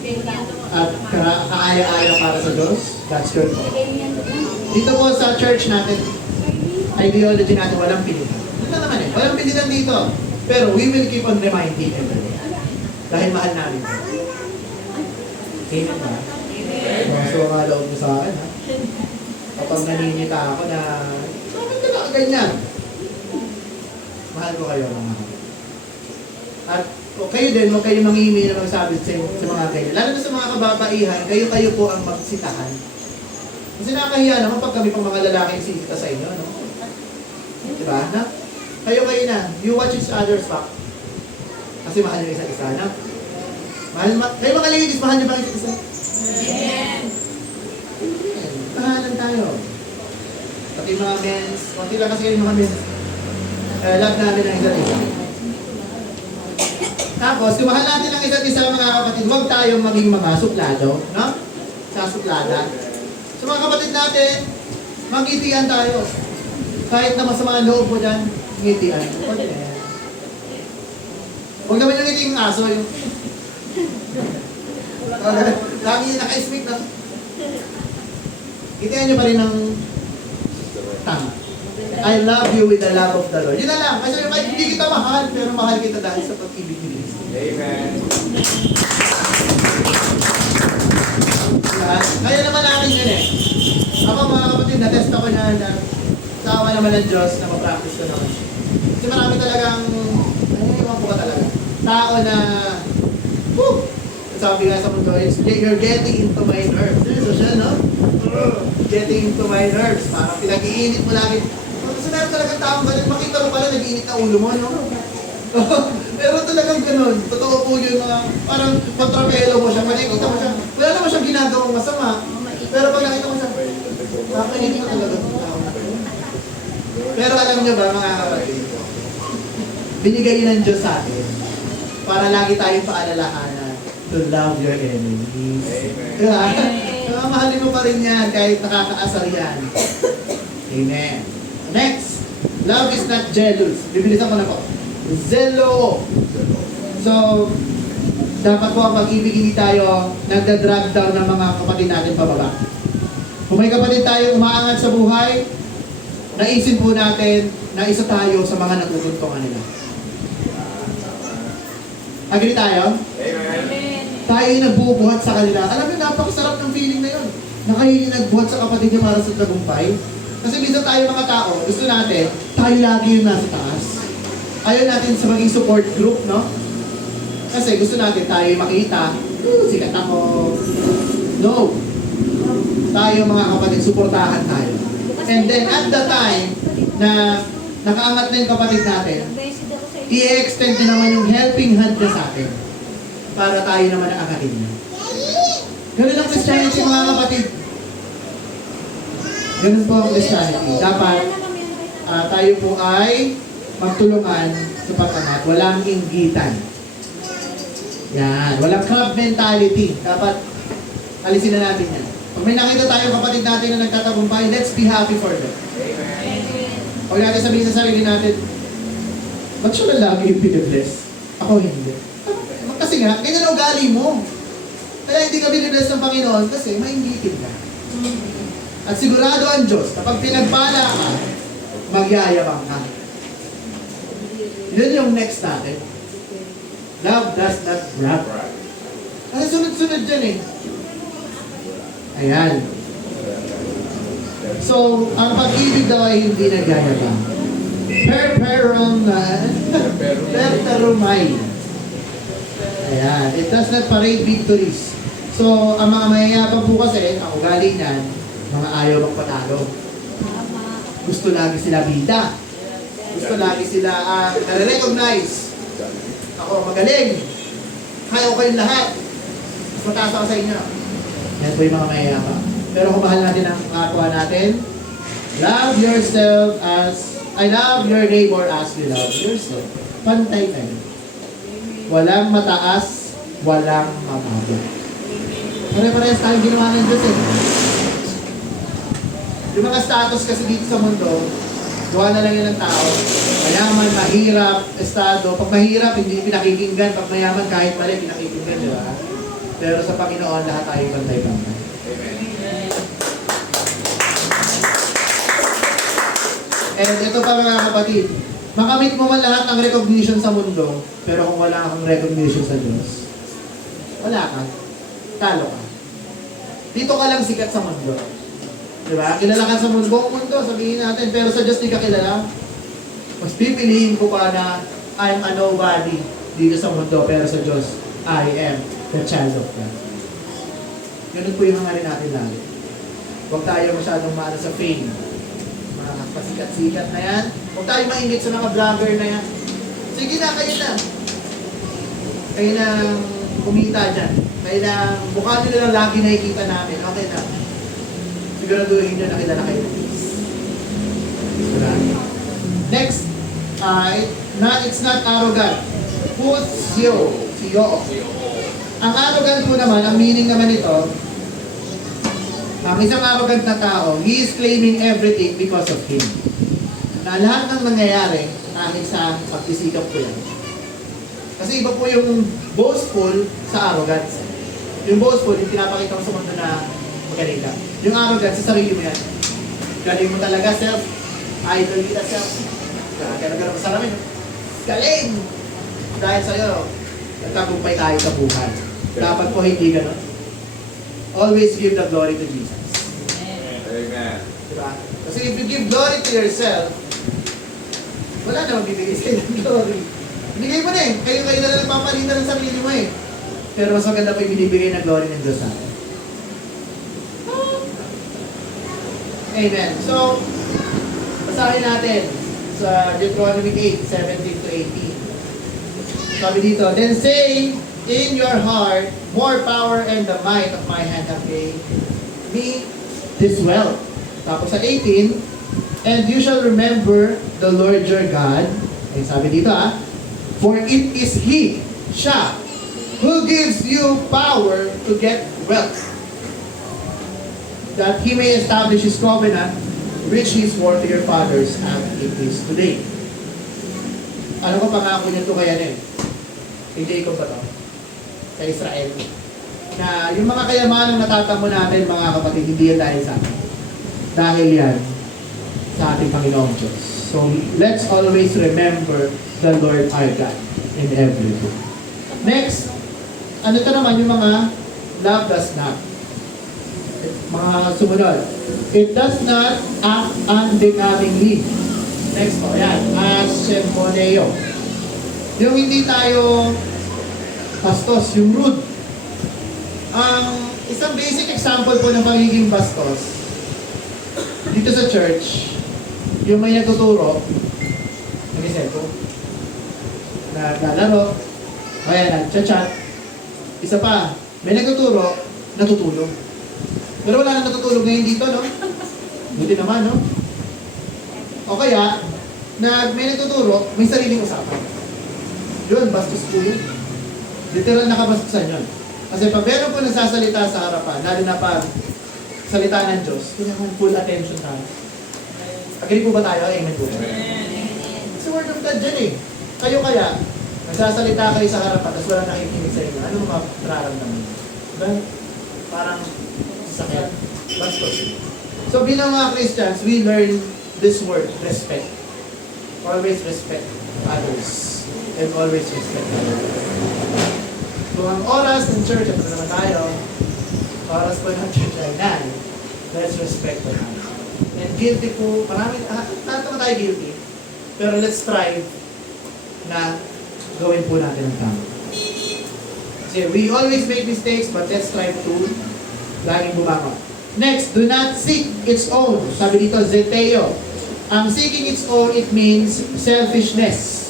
at kaaya-aya para sa Diyos, that's your call. Dito po sa church natin, ideology natin, walang pilitan. Ito naman eh, walang pilitan dito. Pero we will keep on reminding everyone. Dahil mahal namin. Amen ba? So, nga loob mo sa akin, ha? Kapag naninita ako na, bakit ka na ganyan? Mahal ko kayo, mga kapatid. At kayo din, huwag kayo mangimi na magsabi sa mga ganyan. Lalo na sa mga kababaihan, kayo po ang magsitahan. Kasi nakahiya naman pag kami pang mga lalaki yung sisita sa inyo, no? Diba? Na? Kayo na. You watch each other's back. Kasi mahal nyo isa't isa, na? Kayo mga ladies, mahal nyo ba isa't isa? Amen. Mahalan tayo. Pati mga men's, konti lang kasi yung mga men's. Love namin ang isa't isa. Tapos, kung mahal natin ang isa't isa mga kapatid, huwag tayong maging mga suplado, no? Sa suplada. Sa mga kapatid natin, mag-itian tayo. Kahit na masama ang loob mo dyan, ngitian. Huwag naman yung ngiti yung aso. Yung... Lagi yung naka-speak na. Ngitian nyo pa rin ng tama. I love you with the love of the Lord. Yun na lang. Kasi kahit hindi kita mahal, pero mahal kita dahil sa pag-ibig ni Kristo. Amen. Kaya naman natin yun eh. Ako mga kapatid, natest ako niya na sa awa naman ng Diyos na ma-practice ko naman. Kasi marami talagang, ewan ko ka talaga, tao na, sabi nga sa mundo, you're getting into my nerves. So siya, no? Getting into my nerves. Parang pinag-iinit mo lagi. Kasi meron talagang taong ganun, makita mo pala, nag-iinit na ulo mo, no? Pero talagang ganun. Totoo po yun na parang kontrapelo mo siya, makikita mo siya. Wala naman siyang ginagawang masama. Pero pag nakita mo siya, nakainit na talaga ng tao. Pero alam niyo ba mga kapatid, binigay yun ng Diyos sa atin para lagi tayong paalalahanan to love your enemies. Diba? Diba? Mahalin mo pa rin yan kahit nakakaasar yan. Amen. Next, love is not jealous. Bibilisan ko na po. Zelo. So, dapat po ang pag-ibig hindi tayo nagda-drag down ng mga kapatid natin pababa. Kung may kapatid tayo umaangat sa buhay, naisip po natin na isa tayo sa mga natutuntungan nila. Agree tayo? Amen. Tayo yung nagbubuhat sa kanila. Alam mo, napakasarap ng feeling na yun. Na kayo yung nagbuhat sa kapatid niya para sa tagumpay. Kasi minsan tayo mga tao, gusto natin, tayo lagi yung nasa taas. Ayaw natin sa maging support group, no? Kasi gusto natin tayo makita, sikat ako. No. Tayo mga kapatid, suportahan tayo. And then at the time na nakaangat na yung kapatid natin, i-extend na naman yung helping hand niya sa atin para tayo naman ang akatin niya. Ganun ang Christianity mga kapatid. Ganun po ang Christianity. Dapat tayo po ay magtulungan sa pag-anak. Walang inggitan. Yan. Walang club mentality. Dapat alisin na natin yan. Pag may nakita tayo kapatid natin na nagtatagumpay, let's be happy for them. Huwag natin sabihin sa sarili natin, ba't siya lang lagi yung pinibless? Ako hindi. Kasi nga, ganyan ang ugali mo. Kaya hindi ka binibless ng Panginoon kasi mainggitin ka. At sigurado ang Diyos, kapag pinagpala ka, magyayabang ka. Yun yung next natin. Love does not brag. Kasi sunod-sunod dyan eh. Ayan. So, ang pag-ibig daw ay hindi nagyayabang. Perperumay. Ayan. It does not parade victories. So, ang mga mayayabang po kasi, ang ugali niyan, mga ayaw magpatalo. Gusto lagi sila bida. Gusto lagi sila nare-recognize. Ako magaling. Kaya ko kayong lahat. Mas mataas ako sa inyo. Yan po yung mga mayayabang. Pero kung mahal natin ang kapwa natin, love yourself as, I love your neighbor as you love yourself. Pantay kayo. Walang mataas, walang mababa. Pare-parehas tayong ginawa ng Diyos eh. Yung mga status kasi dito sa mundo, gawa na lang yun ng tao. Mayaman, mahirap, estado. Pag mahirap, hindi pinakikinggan. Pag mayaman, kahit mali, pinakikinggan, di ba? Pero sa Panginoon, lahat tayo bantay-bantay. And ito pa mga kapatid, makamit mo man lahat ng recognition sa mundo, pero kung wala kang recognition sa Diyos, wala ka. Talo ka. Dito ka lang sikat sa mundo. Diba? Kilala ka sa mundo, buong mundo, sabihin natin, pero sa Diyos di ka kilala. Mas pipiliin ko pa na I'm a nobody dito sa mundo, pero sa Diyos, I am the child of God. Ganun po yung hangarin natin lagi. Huwag tayo masyadong maano sa fame. Mga pasikat-sikat na yan. Huwag tayo maingit sa mga vlogger na yan. Sige na, kayo na. Kayo na kumita dyan. Kayo na, mukha nyo na lang lagi nakikita namin. Okay na. Siguraduhin nyo nakita na kayo ng peace. Next, it's not arrogant. Pusyo. Siyo. Ang arrogant po naman, ang meaning naman nito, ang isang arrogant na tao, he is claiming everything because of him. Na lahat ng nangyayari, dahil sa pagsisikap ko yan. Kasi iba po yung boastful sa arrogance. Yung boastful, yung pinapakita mo sa mundo na magaling ka. Yung arrogance, sa sarili mo yan. Galing mo talaga, self. Idol kita, self. Kaya mo salamin. Galing! Dahil sa'yo, nagtagumpay tayo sa buhay. Dapat po hindi gano'n. Always give the glory to Jesus. Amen. Diba? Kasi if you give glory to yourself, wala namang bibigay sa'yo ng glory. Bigay mo na eh. Kayo na lang papalitan ng sarili mo eh. Pero mas maganda pa yung binibigay ng glory ng Diyos sa atin. Amen. So, basahin natin sa Deuteronomy 8:17 to 18. Sabi dito, then say in your heart, more power and the might of my hand have made me this wealth. Tapos sa 18, and you shall remember the Lord your God. Ay sabi dito for it is He, siya, who gives you power to get wealth, that He may establish His covenant, which He swore to your fathers, and it is today. Ano ko pangako niya ito kaya din? Kay Jacob ba ito? Sa Israel. Na yung mga kayamanang natatamo natin, mga kapatid, hindi yan dahil sa atin. Dahil yan sa ating Panginoong Diyos. So, let's always remember the Lord our God in everything. Next, ano ito naman yung mga love does not. Mga sumunod. It does not act unbecomingly. Next po, yan. Asemoneo. Yung hindi tayo bastos, yung rude. Ang isang basic example po ng pagiging bastos dito sa church, yung may nagtuturo, nag-isepo, naglalaro, kaya nag-chat-chat. Isa pa, may nagtuturo, natutulog. Pero wala na natutulog ngayon dito, no? Buti naman, no? O kaya, may nagtuturo, may sariling usapan. Yun, bastos po yun. Literal na kabastusan yun. Kasi pag meron po nagsasalita sa harapan, lalo na pag salita ng Diyos, kailangan full attention tayo. Agree po ba tayo? Amen po. It's the word of God dyan eh. Kayo kaya, nagsasalita kayo sa harapan, tapos wala nakikinig sa inyo, ano mararamdaman nyo? Diba? Parang sakit. Bastos. So bilang mga Christians, we learn this word, respect. Always respect others. And always respect others. Kung ang oras ng church, ito naman tayo, oras po ng church ay 9. Let's respect one another. And guilty po, lahat naman tayo guilty. Pero let's strive na gawin po natin ang tama. Kasi we always make mistakes, but let's strive to laging bumangon. Next, do not seek its own. Sabi dito, zeteo. Ang seeking its own, it means selfishness.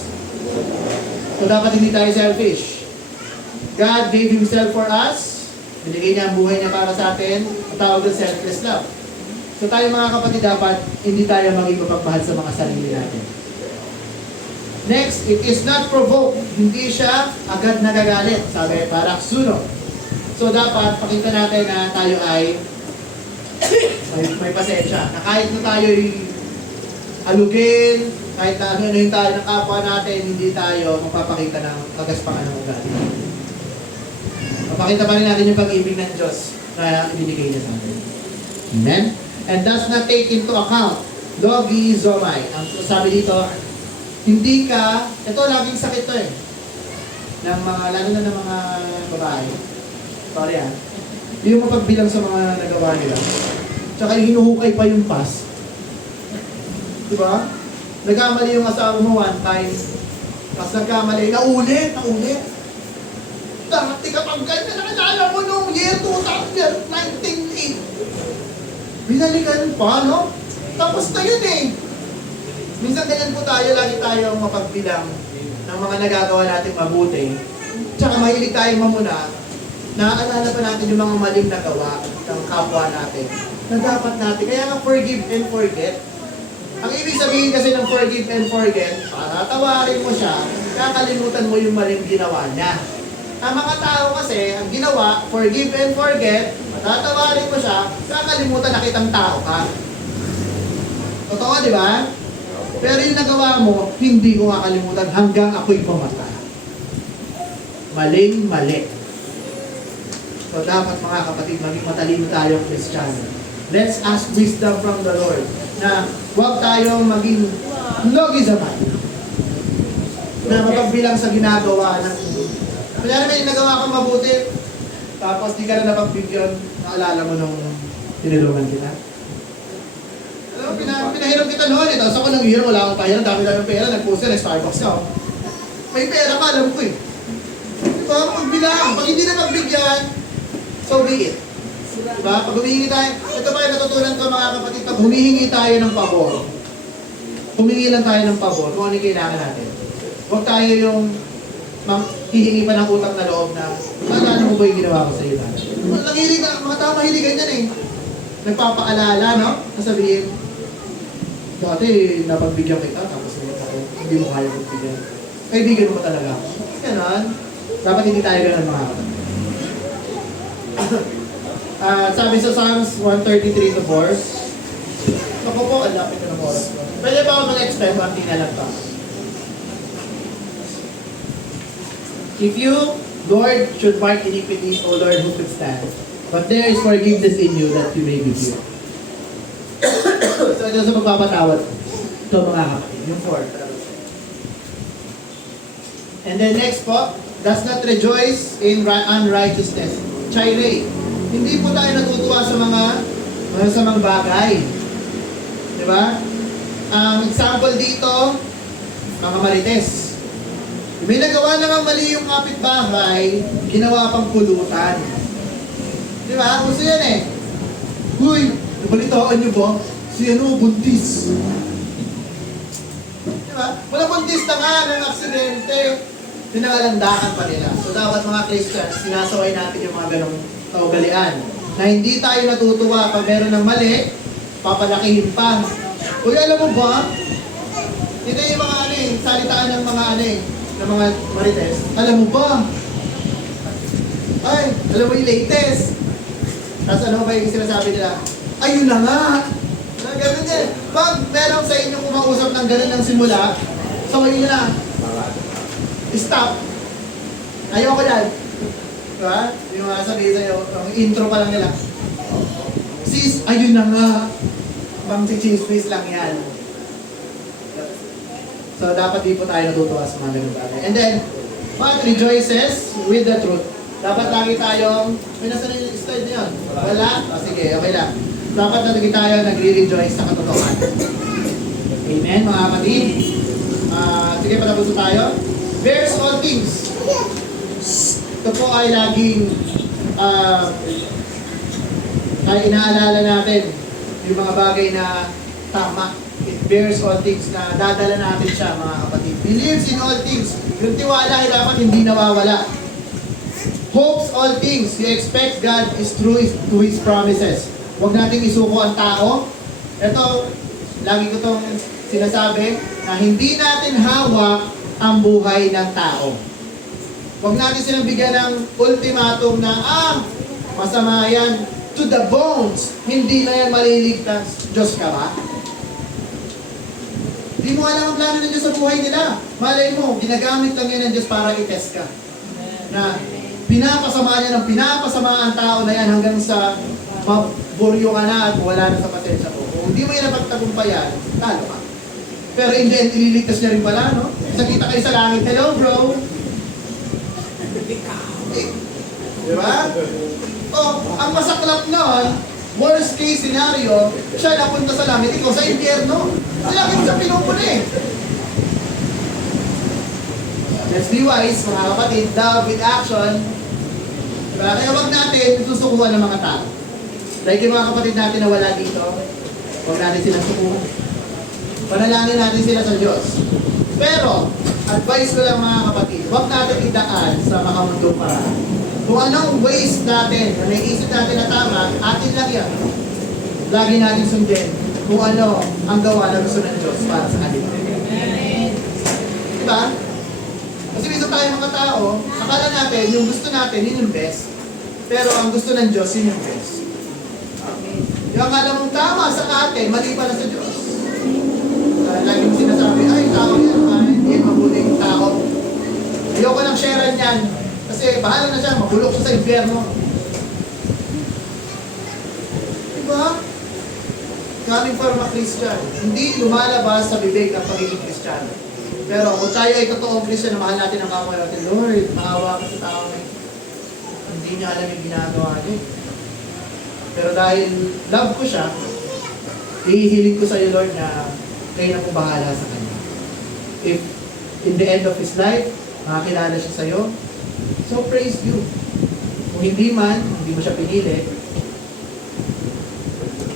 So dapat hindi tayo selfish. God gave Himself for us. Binigay niya ang buhay niya para sa atin. Ang tawag doon, selfless love. So tayo mga kapatid, dapat hindi tayo maging mapagmahal sa mga sarili natin. Next, it is not provoked. Hindi siya agad nagagalit. Sabi, paraksuno. So dapat pakita natin na tayo ay may pasensya. Na kahit na tayo'y alugin, kahit na ano-anuhin tayo ng kapwa natin, hindi tayo magpapakita ng kagaspangan ng ugali. Mapakita pa rin natin yung pag-ibig ng Diyos na ibinigay niya sa atin. Amen? And does not take into account logizomai. Ang sabi dito, hindi ka, ito laging sakit to eh, ng mga, lalo na ng mga babae. Sorry ah. Yung mapagbilang sa mga nagawa nila. Tsaka yung hinuhukay pa yung pass. Diba? Nagkamali yung asawa mo one time. Tapos nagkamali, naulit. Dati kapag ganyan, nakilala mo nung year 1998. Binalikan pa, no? Tapos na yun eh. Minsan ganyan po tayo, lagi tayong mapagbilang ng mga nagagawa natin mabuti. Tsaka mahilig tayong mamuna, naaalala pa natin yung mga maling nagawa ng kapwa natin. Na dapat natin, kaya nga forgive and forget. Ang ibig sabihin kasi ng forgive and forget, tatawarin mo siya, kakalimutan mo yung maling ginawa niya. Ang mga tao kasi, ang ginawa, forgive and forget, tatawarin mo siya, kakalimutan na kitang tao ka. Totoo, di ba? Pero yung nagawa mo, hindi ko kakalimutan hanggang ako'y pumatay. Maling-mali. So dapat mga kapatid, maging matalino tayong Kristiyano. Let's ask wisdom from the Lord na huwag tayong maging logizaman na mapagbilang sa ginagawa ng kunyari may nagawa kang mabuti tapos di ka na napagbigyan, naalala mo nung tinulungan kita. Alam mo, pinahiram kita noon eh, tapos ako nang hiram, wala akong pahiram, dami-dami pera, nag-poster, nag-Starbucks ka. May pera ka, alam ko eh. Diba, magbilang, pag hindi na magbigyan, so be it. Diba? Pag humihingi tayo, ito pa yung natutunan ko mga kapatid, pag humihingi tayo ng pabor, humingi lang tayo ng pabor, kung ano yung kailangan natin. Huwag tayo yung hihingi pa ng utang na loob na, ano mo ba yung ginawa ko sa iyo? Nangilig na, mga tao mahilig ganyan eh. Nagpapaalala, no? Sasabihin, dati napagbigyan kita, tapos hindi mo kaya magbigyan. Kaibigan mo talaga ako. Ganon. Dapat hindi tayo ganon mga kapatid. Sabi sa Psalms 133 to 4, ako po, ang lapit ko ng oras ko. Pwede ba ako mag-explain kung ang lang pa? If you, Lord, should mark iniquities, O Lord, who could stand? But there is forgiveness in you that you may be pure. So ito sa magpapatawad. Ito mga kapatid, yung 4. And then next po, does not rejoice in unrighteousness. Chaire. Hindi po tayo natutuwa sa mga masamang bagay. Diba? Ang example dito, mga marites. May nagawa namang mali yung kapitbahay, ginawa pang pulutan. Diba? Gusto yan eh. Huy, nabalitaan niyo ba? Si ano, buntis. Diba? Wala buntis na nga ng aksidente. Pinangalandakan pa nila. So dapat mga Christians, sinasaway natin yung mga ganong kaugalian. Na hindi tayo natutuwa pag meron ng mali, papalakihin pa. Uy, alam mo ba? Ito yung mga salitaan ng mga ng mga marites. Alam mo ba? Ay, alam mo yung latest. Tapos ano ba yung sinasabi nila? Ayun na nga! Ganun din. Pag meron sa inyo kumausap ng ganun ng simula, sawayin nyo na. Stop. Ayoko yan. Diba? Yung mga sabihin sa'yo, ang intro pa lang nila. Sis, ayun na nga. Pang chismis lang yan. So, dapat di po tayo natutuwa sa mga ganun bagay. And then, what rejoices with the truth. Dapat lagi tayong, may nasa na yung slide na yun? Wala? O, sige, okay lang. Dapat lagi tayo nagre-rejoice sa katotohanan. Amen, mga kapatid? Sige, patapos tayo. Bears all things. Ito po ay laging ay inaalala natin yung mga bagay na tama. It bears all things na dadala natin siya, mga kapatid. Believes in all things. Yung tiwala ay dapat hindi nawawala. Hopes all things. You expect God is true to His promises. Huwag nating isuko ang tao. Ito, lagi ko itong sinasabi, na hindi natin hawak ang buhay ng tao. Huwag natin silang bigyan ng ultimatum na, masama yan, to the bones, hindi na yan maliligtas. Diyos ka ba? Hindi mo alam ang plano ng Diyos sa buhay nila. Malay mo, ginagamit lang yan ng Diyos para i-test ka. Na pinapasama niya ng pinapasama ang tao na yan hanggang sa maburyo ka na at wala na sa pasensya ko. Kung hindi mo yan napagtagumpayan, talo ka. Pero in the end, ililigtas niya rin pala, no? Nakita kayo sa langit, hello bro! Diba? Oh, ang masaklap nun, worst case scenario, siya napunta sa langit, ikaw sa impyerno. Sa langit siya pinupuna eh. Let's be wise, mga kapatid, love with action. Diba? Kaya wag natin susukuhan ng mga tao. Like yung mga kapatid natin na wala dito, wag natin silang sukuhan. Panalangin natin sila sa Diyos. Pero, advice ko lang mga kapatid, huwag natin idaan sa makamundong paraan. Kung anong ways natin, na naisip natin na tama, atin lang yan. Lagi natin sundin kung ano ang gawa na gusto ng Diyos para sa kanila. Diba? Kasi minsan tayo mga tao, akala natin, yung gusto natin, yun yung best. Pero ang gusto ng Diyos, yun yung best. Yung akala mong tama sa atin, mali pala sa Diyos. Lagi mong sinasabi, ay, tao yan, hindi mabuti yung tao. Ayoko nang sharean yan. Kasi bahala na siya, mabulok siya sa impyerno. Diba? Coming from a Christian, hindi lumalabas sa bibig ng pagiging Kristiyano. Pero kung tayo ay totoong Christian, mahal natin ang kapwa natin, Lord, maawa ka sa tao na hindi niya alam yung ginagawa niya. Pero dahil love ko siya, hihiling ko sa iyo, Lord, na kayo na po bahala sa kanya. If in the end of his life, makakilala siya sa iyo, so praise you. Kung hindi man, hindi mo siya pinili,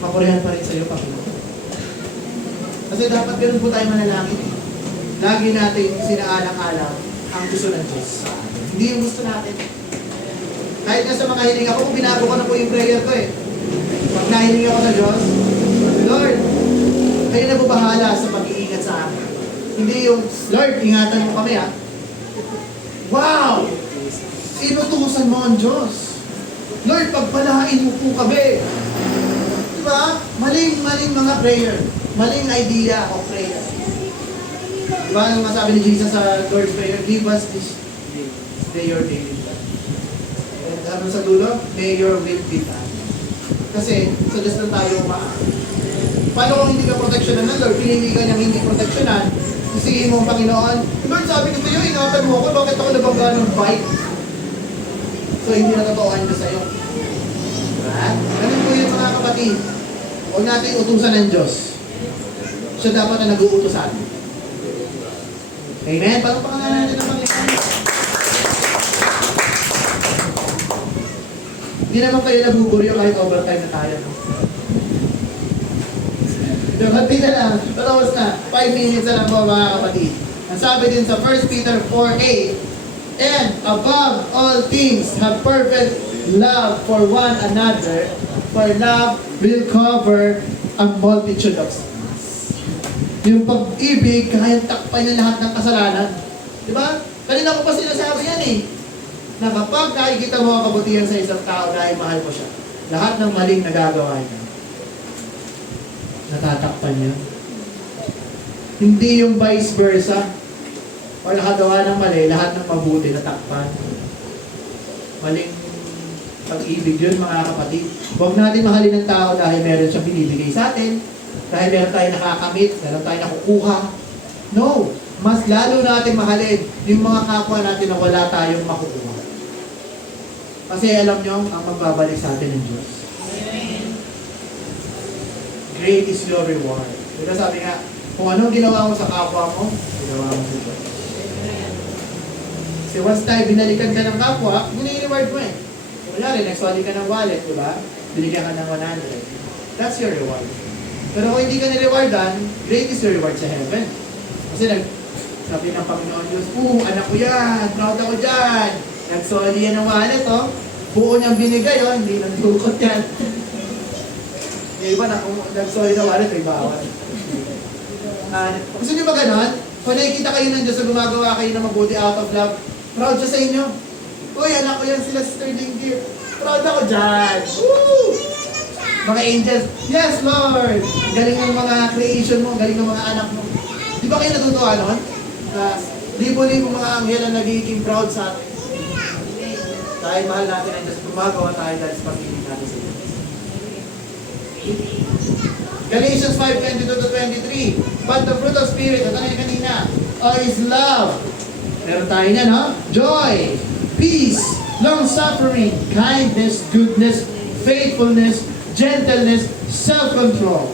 papurihan pa rin sa iyo, Panginoon. Kasi dapat ganun po tayo manalangin eh. Lagi natin sinaalang-alang ang gusto ng Diyos. Hindi yung gusto natin. Kahit nga sa mga hiling ako, kung binago ko na po yung prayer ko eh. Pag nahiling ako sa Diyos, Lord, kayo na po bahala sa pag-iingat sa akin. Hindi yung, Lord, ingatan mo kami ha. Wow! Inutusan mo ang Diyos. Lord, pagpalain mo po kami. Diba? Maling mga prayer. Maling idea of prayer. Diba ang masabi ni Jesus sa Lord's Prayer? Give us this day your daily bread. And ano sa dulo? May your will be done. Kasi sa Diyos lang tayo umaan. Paano kung hindi ka proteksyonan ng Lord? Pinili ka niyang hindi proteksyonan. Isihin mo ang Panginoon. Lord, sabi ko sa'yo, ingatan mo ako. Bakit ako nabangga ng bike? So hindi natotoohan ko sa'yo. Diba? Ganun po yung mga kapatid. Huwag natin utusan ng Diyos. Siya dapat na nag-uutos sa atin. Amen? Paano pa natin ang Panginoon? Hindi naman kayo nabuburyo kahit overtime na tayo. No? Dumating na lang. Patapos na. 5 minutes na lang po mga kapatid. Ang sabi din sa 1 Peter 4:8, and above all things, have perfect love for one another, for love will cover a multitude of sins. Yung pag-ibig, kaya takpan niya lahat ng kasalanan. Di ba? Kanina ko pa sinasabi yan eh. Na kapag nakikita mo ang kabutihan sa isang tao dahil mahal mo siya, lahat ng maling nagagawa niya, natatakpan niya. Hindi yung vice versa. O nakagawa ng mali, lahat ng mabuti natakpan. Maling pag-ibig yun, mga kapatid. Huwag natin mahalin ng tao dahil meron siyang binibigay sa atin, dahil meron tayong nakakamit, meron tayong nakukuha. No! Mas lalo natin mahalin yung mga kapwa natin na wala tayong makukuha. Kasi alam nyo, ang magbabalik sa atin ng Diyos. Great is your reward. Diba sabi nga, kung anong ginawa mo sa kapwa mo, ginawa mo sa Diyos. Kasi once tayo binalikan ka ng kapwa, yun yung reward mo eh. Kunyari, nagsoli ka ng wallet, di ba? Binigyan ka ng 100. That's your reward. Pero kung hindi ka ni-rewardan, great is your reward sa heaven. Kasi sabi ng Panginoon Diyos, anak ko yan, proud ako dyan. Nagsoli yan ng wallet, oh. Buo niyang binigay, oh, hindi nagdukot yan. Yung iba na kung nagsoli ng wallet, may bawal. Gusto niyo ba ganon? Kung nakikita kayo ng Diyos na gumagawa kayo ng mabuti out of love, proud siya sa inyo. Uy, anak ko yan sila Sister Jinky. Proud ako dyan. Woo! Mga angels, yes Lord! Ang galing ng mga creation mo, ang galing ng mga anak mo. Di ba kayo natutuwa nun? Libo-libo mga anghel ang nagiging proud sa atin. Dahil mahal natin ang Diyos, gumagawa tayo dahil sa pag-ibig natin sa Diyos. Galatians 5:22-23. But the fruit of Spirit, ito na yung kanina, is love. Meron tayo niyan, no? Joy, peace, long-suffering, kindness, goodness, faithfulness, gentleness, self-control.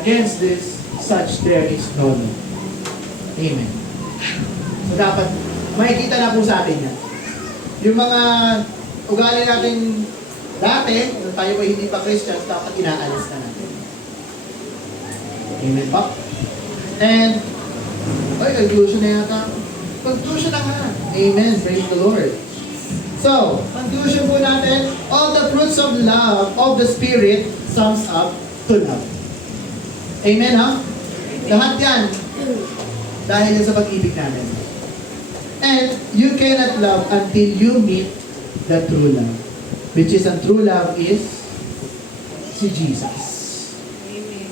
Against this, such there is no law. Amen. So dapat, makikita na po sa atin yan. Yung mga ugali natin dati, nung tayo ay hindi pa Christians, dapat inaalis na natin. Amen po? And, conclusion na yata. Conclusion na nga. Amen. Praise the Lord. So, conclusion po natin, all the fruits of love, of the Spirit, sums up to love. Amen, ha? Lahat yan. Dahil yan sa pag-ibig natin. And you cannot love until you meet the true love. Which is, ang true love is si Jesus.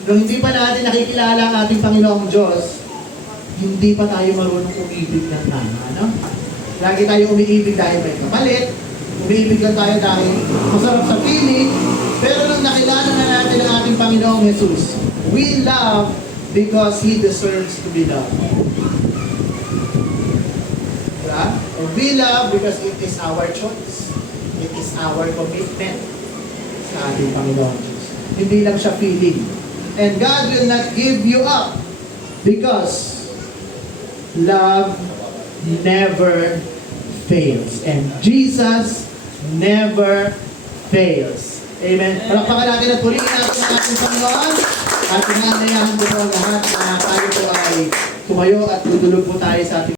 Kung hindi pa natin nakikilala ang ating Panginoong Diyos, hindi pa tayo marunong umibig ng tama, no? Lagi tayo umiibig dahil may kapalit, umiibig lang tayo dahil masarap sa piling, pero nung nakilala na natin ang ating Panginoong Jesus, we love because He deserves to be loved. Diba? And we love because it is our choice. It is our commitment sa ating Panginoong Diyos. Hindi lang siya feeling. And God will not give you up because love never fails. And Jesus never fails. Amen. Palakpakan natin at purihin natin ang ating Panginoon. At pinanayahan po ang lahat na tayo po ay tumayo at tutulog po tayo sa ating